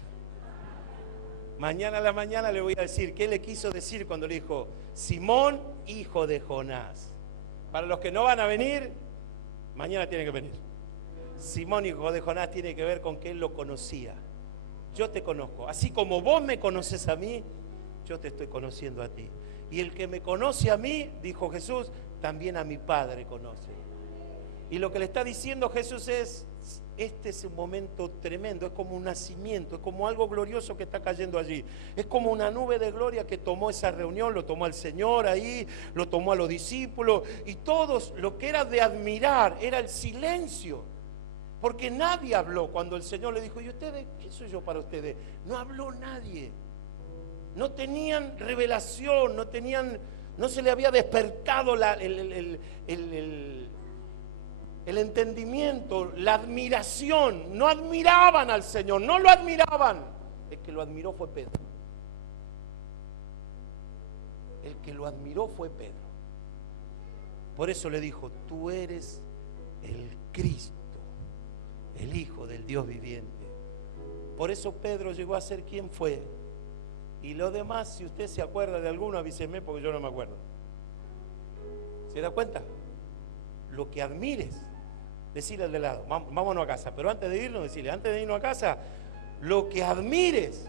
Mañana a la mañana le voy a decir qué le quiso decir cuando le dijo Simón, hijo de Jonás. Para los que no van a venir, mañana tienen que venir. Simón, hijo de Jonás, tiene que ver con que él lo conocía. Yo te conozco. Así como vos me conoces a mí, yo te estoy conociendo a ti. Y el que me conoce a mí, dijo Jesús, también a mi Padre conoce. Y lo que le está diciendo Jesús es, este es un momento tremendo, es como un nacimiento, es como algo glorioso que está cayendo allí. Es como una nube de gloria que tomó esa reunión, lo tomó al Señor ahí, lo tomó a los discípulos, y todos, lo que era de admirar era el silencio. Porque nadie habló cuando el Señor le dijo, ¿y ustedes? ¿Qué soy yo para ustedes? No habló nadie. No tenían revelación, no se le había despertado el entendimiento, la admiración. No admiraban al Señor, no lo admiraban. El que lo admiró fue Pedro. El que lo admiró fue Pedro. Por eso le dijo, tú eres el Cristo, el Hijo del Dios viviente. Por eso Pedro llegó a ser quien fue. Y lo demás, si usted se acuerda de alguno, avíseme porque yo no me acuerdo. ¿Se da cuenta? Lo que admires, decirle al de lado, vámonos a casa. Pero antes de irnos, decirle, antes de irnos a casa, lo que admires,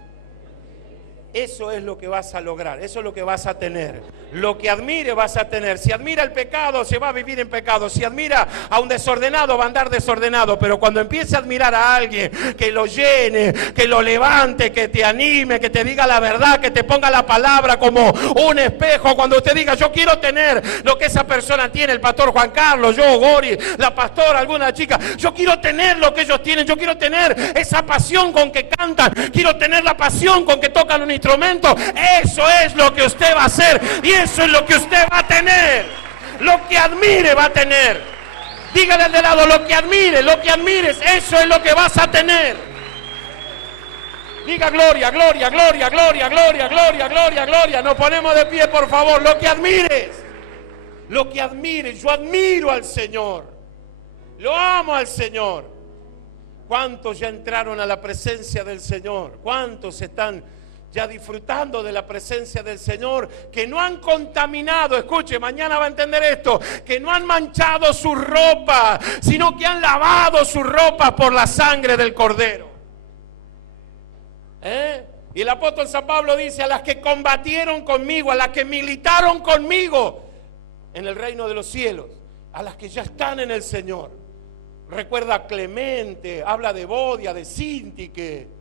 eso es lo que vas a lograr, eso es lo que vas a tener. Lo que admire vas a tener. Si admira el pecado, se va a vivir en pecado. Si admira a un desordenado, va a andar desordenado. Pero cuando empiece a admirar a alguien que lo llene, que lo levante, que te anime, que te diga la verdad, que te ponga la palabra como un espejo, cuando usted diga, yo quiero tener lo que esa persona tiene, el pastor Juan Carlos, yo, Gori, la pastora, alguna chica, yo quiero tener lo que ellos tienen, yo quiero tener esa pasión con que cantan, quiero tener la pasión con que tocan un instrumento. Eso es lo que usted va a hacer y eso es lo que usted va a tener. Lo que admire va a tener. Dígale al de lado, lo que admires, eso es lo que vas a tener. Diga gloria, gloria, gloria, gloria, gloria, gloria, gloria, gloria. Nos ponemos de pie, por favor. Lo que admires, yo admiro al Señor, lo amo al Señor. ¿Cuántos ya entraron a la presencia del Señor? ¿Cuántos están ya disfrutando de la presencia del Señor, que no han contaminado, escuche, mañana va a entender esto, que no han manchado su ropa, sino que han lavado su ropa por la sangre del Cordero? Y el apóstol San Pablo dice, a las que combatieron conmigo, a las que militaron conmigo en el reino de los cielos, a las que ya están en el Señor. Recuerda a Clemente, habla de Bodia, de Sintique,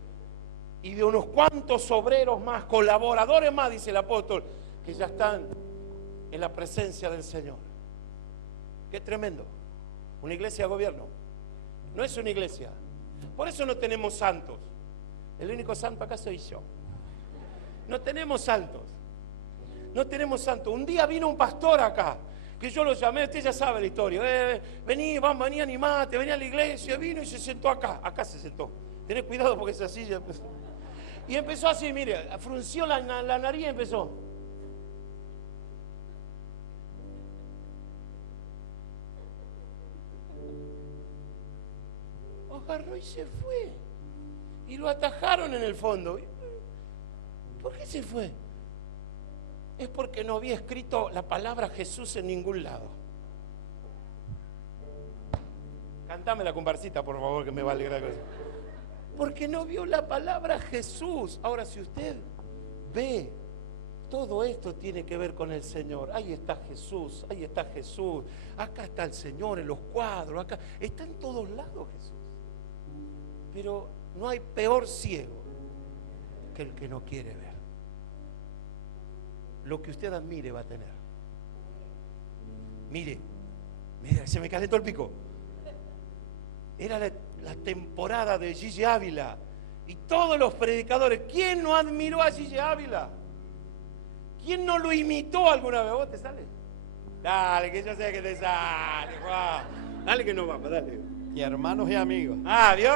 y de unos cuantos obreros más, colaboradores más, dice el apóstol, que ya están en la presencia del Señor. Qué tremendo. Una iglesia de gobierno. No es una iglesia. Por eso no tenemos santos. El único santo acá soy yo. No tenemos santos. No tenemos santos. Un día vino un pastor acá, que yo lo llamé, usted ya sabe la historia. Vení, animate, vení a la iglesia, vino y se sentó acá. Acá se sentó. Tened cuidado porque esa silla... Y empezó así, mire, frunció la nariz y empezó. Agarró y se fue. Y lo atajaron en el fondo. ¿Por qué se fue? Es porque no había escrito la palabra Jesús en ningún lado. Cántame la comparsita, por favor, que me va a alegrar con eso. Porque no vio la palabra Jesús. Ahora, si usted ve, todo esto tiene que ver con el Señor. Ahí está Jesús, ahí está Jesús. Acá está el Señor en los cuadros, acá. Está en todos lados Jesús. Pero no hay peor ciego que el que no quiere ver. Lo que usted admire va a tener. Mire, se me calentó el pico. Era la temporada de Gigi Ávila y todos los predicadores. ¿Quién no admiró a Gigi Ávila? ¿Quién no lo imitó alguna vez? ¿Vos te sale? Dale, que yo sé que te sale, Juan. Dale que no vamos, dale. Y hermanos y amigos. Ah, ¿vio?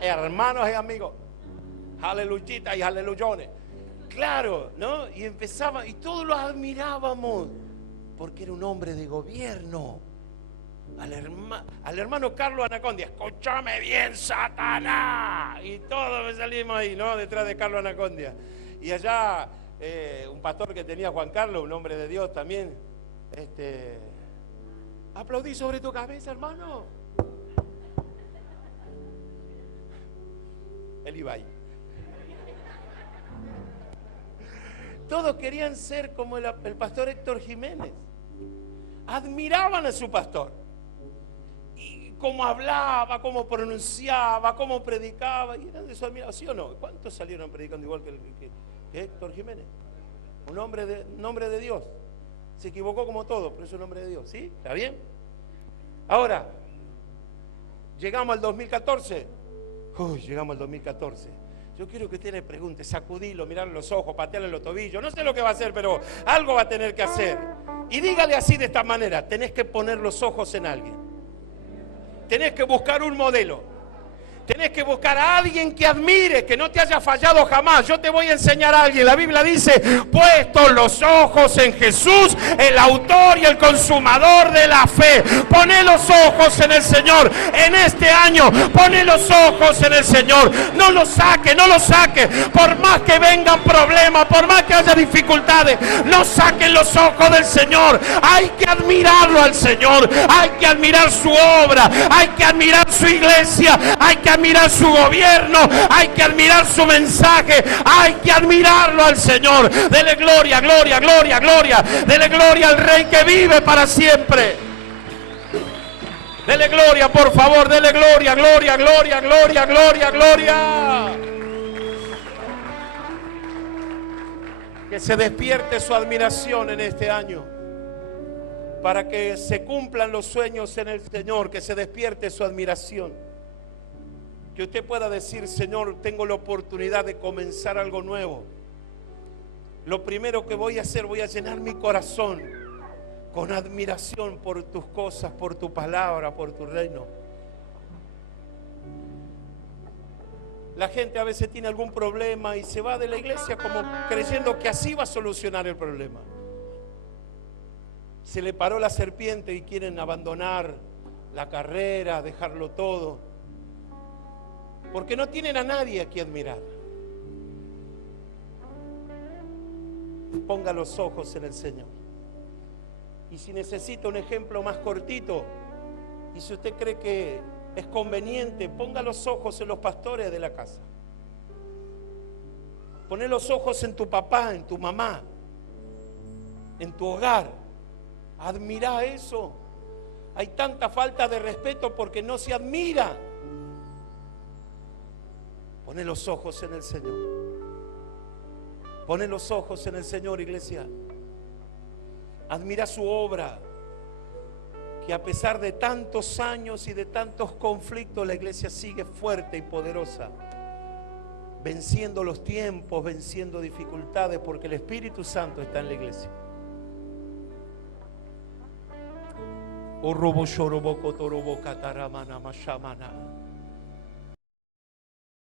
Hermanos y amigos. Aleluyita y aleluyones. Claro, ¿no? Y empezaba, y todos lo admirábamos, porque era un hombre de gobierno. Al hermano Carlos Anacondia, escúchame bien, Satanás. Y todos salimos ahí, ¿no? Detrás de Carlos Anacondia. Y allá, un pastor que tenía Juan Carlos, un hombre de Dios también, aplaudí sobre tu cabeza, hermano. Él iba ahí. Todos querían ser como el pastor Héctor Jiménez. Admiraban a su pastor. cómo hablaba, cómo pronunciaba, cómo predicaba, y eran de su admiración, ¿sí o no? ¿Cuántos salieron predicando igual que Héctor Jiménez? Un hombre de Dios. Se equivocó como todo, pero es un hombre de Dios, ¿sí? ¿Está bien? Ahora, llegamos al 2014. Llegamos al 2014. Yo quiero que usted le pregunte, sacudilo, mirarle los ojos, patearle los tobillos. No sé lo que va a hacer, pero algo va a tener que hacer. Y dígale así de esta manera: tenés que poner los ojos en alguien. Tenés que buscar un modelo. Tenés que buscar a alguien que admire, que no te haya fallado jamás. Yo te voy a enseñar a alguien. La Biblia dice: puestos los ojos en Jesús, el autor y el consumador de la fe. Poné los ojos en el Señor. En este año, poné los ojos en el Señor. No lo saque, no lo saque. Por más que vengan problemas, por más que haya dificultades, no saquen los ojos del Señor. Hay que admirarlo al Señor. Hay que admirar su obra. Hay que admirar su iglesia. Hay que admirar su gobierno, hay que admirar su mensaje, hay que admirarlo al Señor. Dele gloria, gloria, gloria, gloria. Dele gloria al Rey que vive para siempre. Dele gloria, por favor, dele gloria, gloria, gloria, gloria, gloria, gloria. Que se despierte su admiración en este año, para que se cumplan los sueños en el Señor. Que se despierte su admiración. Que usted pueda decir: Señor, tengo la oportunidad de comenzar algo nuevo. Lo primero que voy a hacer, voy a llenar mi corazón con admiración por tus cosas, por tu palabra, por tu reino. La gente a veces tiene algún problema y se va de la iglesia como creyendo que así va a solucionar el problema. Se le paró la serpiente y quieren abandonar la carrera, dejarlo todo, porque no tienen a nadie a quien admirar. Ponga los ojos en el Señor. Y si necesita un ejemplo más cortito, y si usted cree que es conveniente, ponga los ojos en los pastores de la casa. Poné los ojos en tu papá, en tu mamá, en tu hogar. Admirá eso. Hay tanta falta de respeto porque no se admira. Poné los ojos en el Señor. Poné los ojos en el Señor, iglesia. Admira su obra, que a pesar de tantos años y de tantos conflictos, la iglesia sigue fuerte y poderosa, venciendo los tiempos, venciendo dificultades, porque el Espíritu Santo está en la iglesia. O robo shorobo kotorobo kataramana mashamana.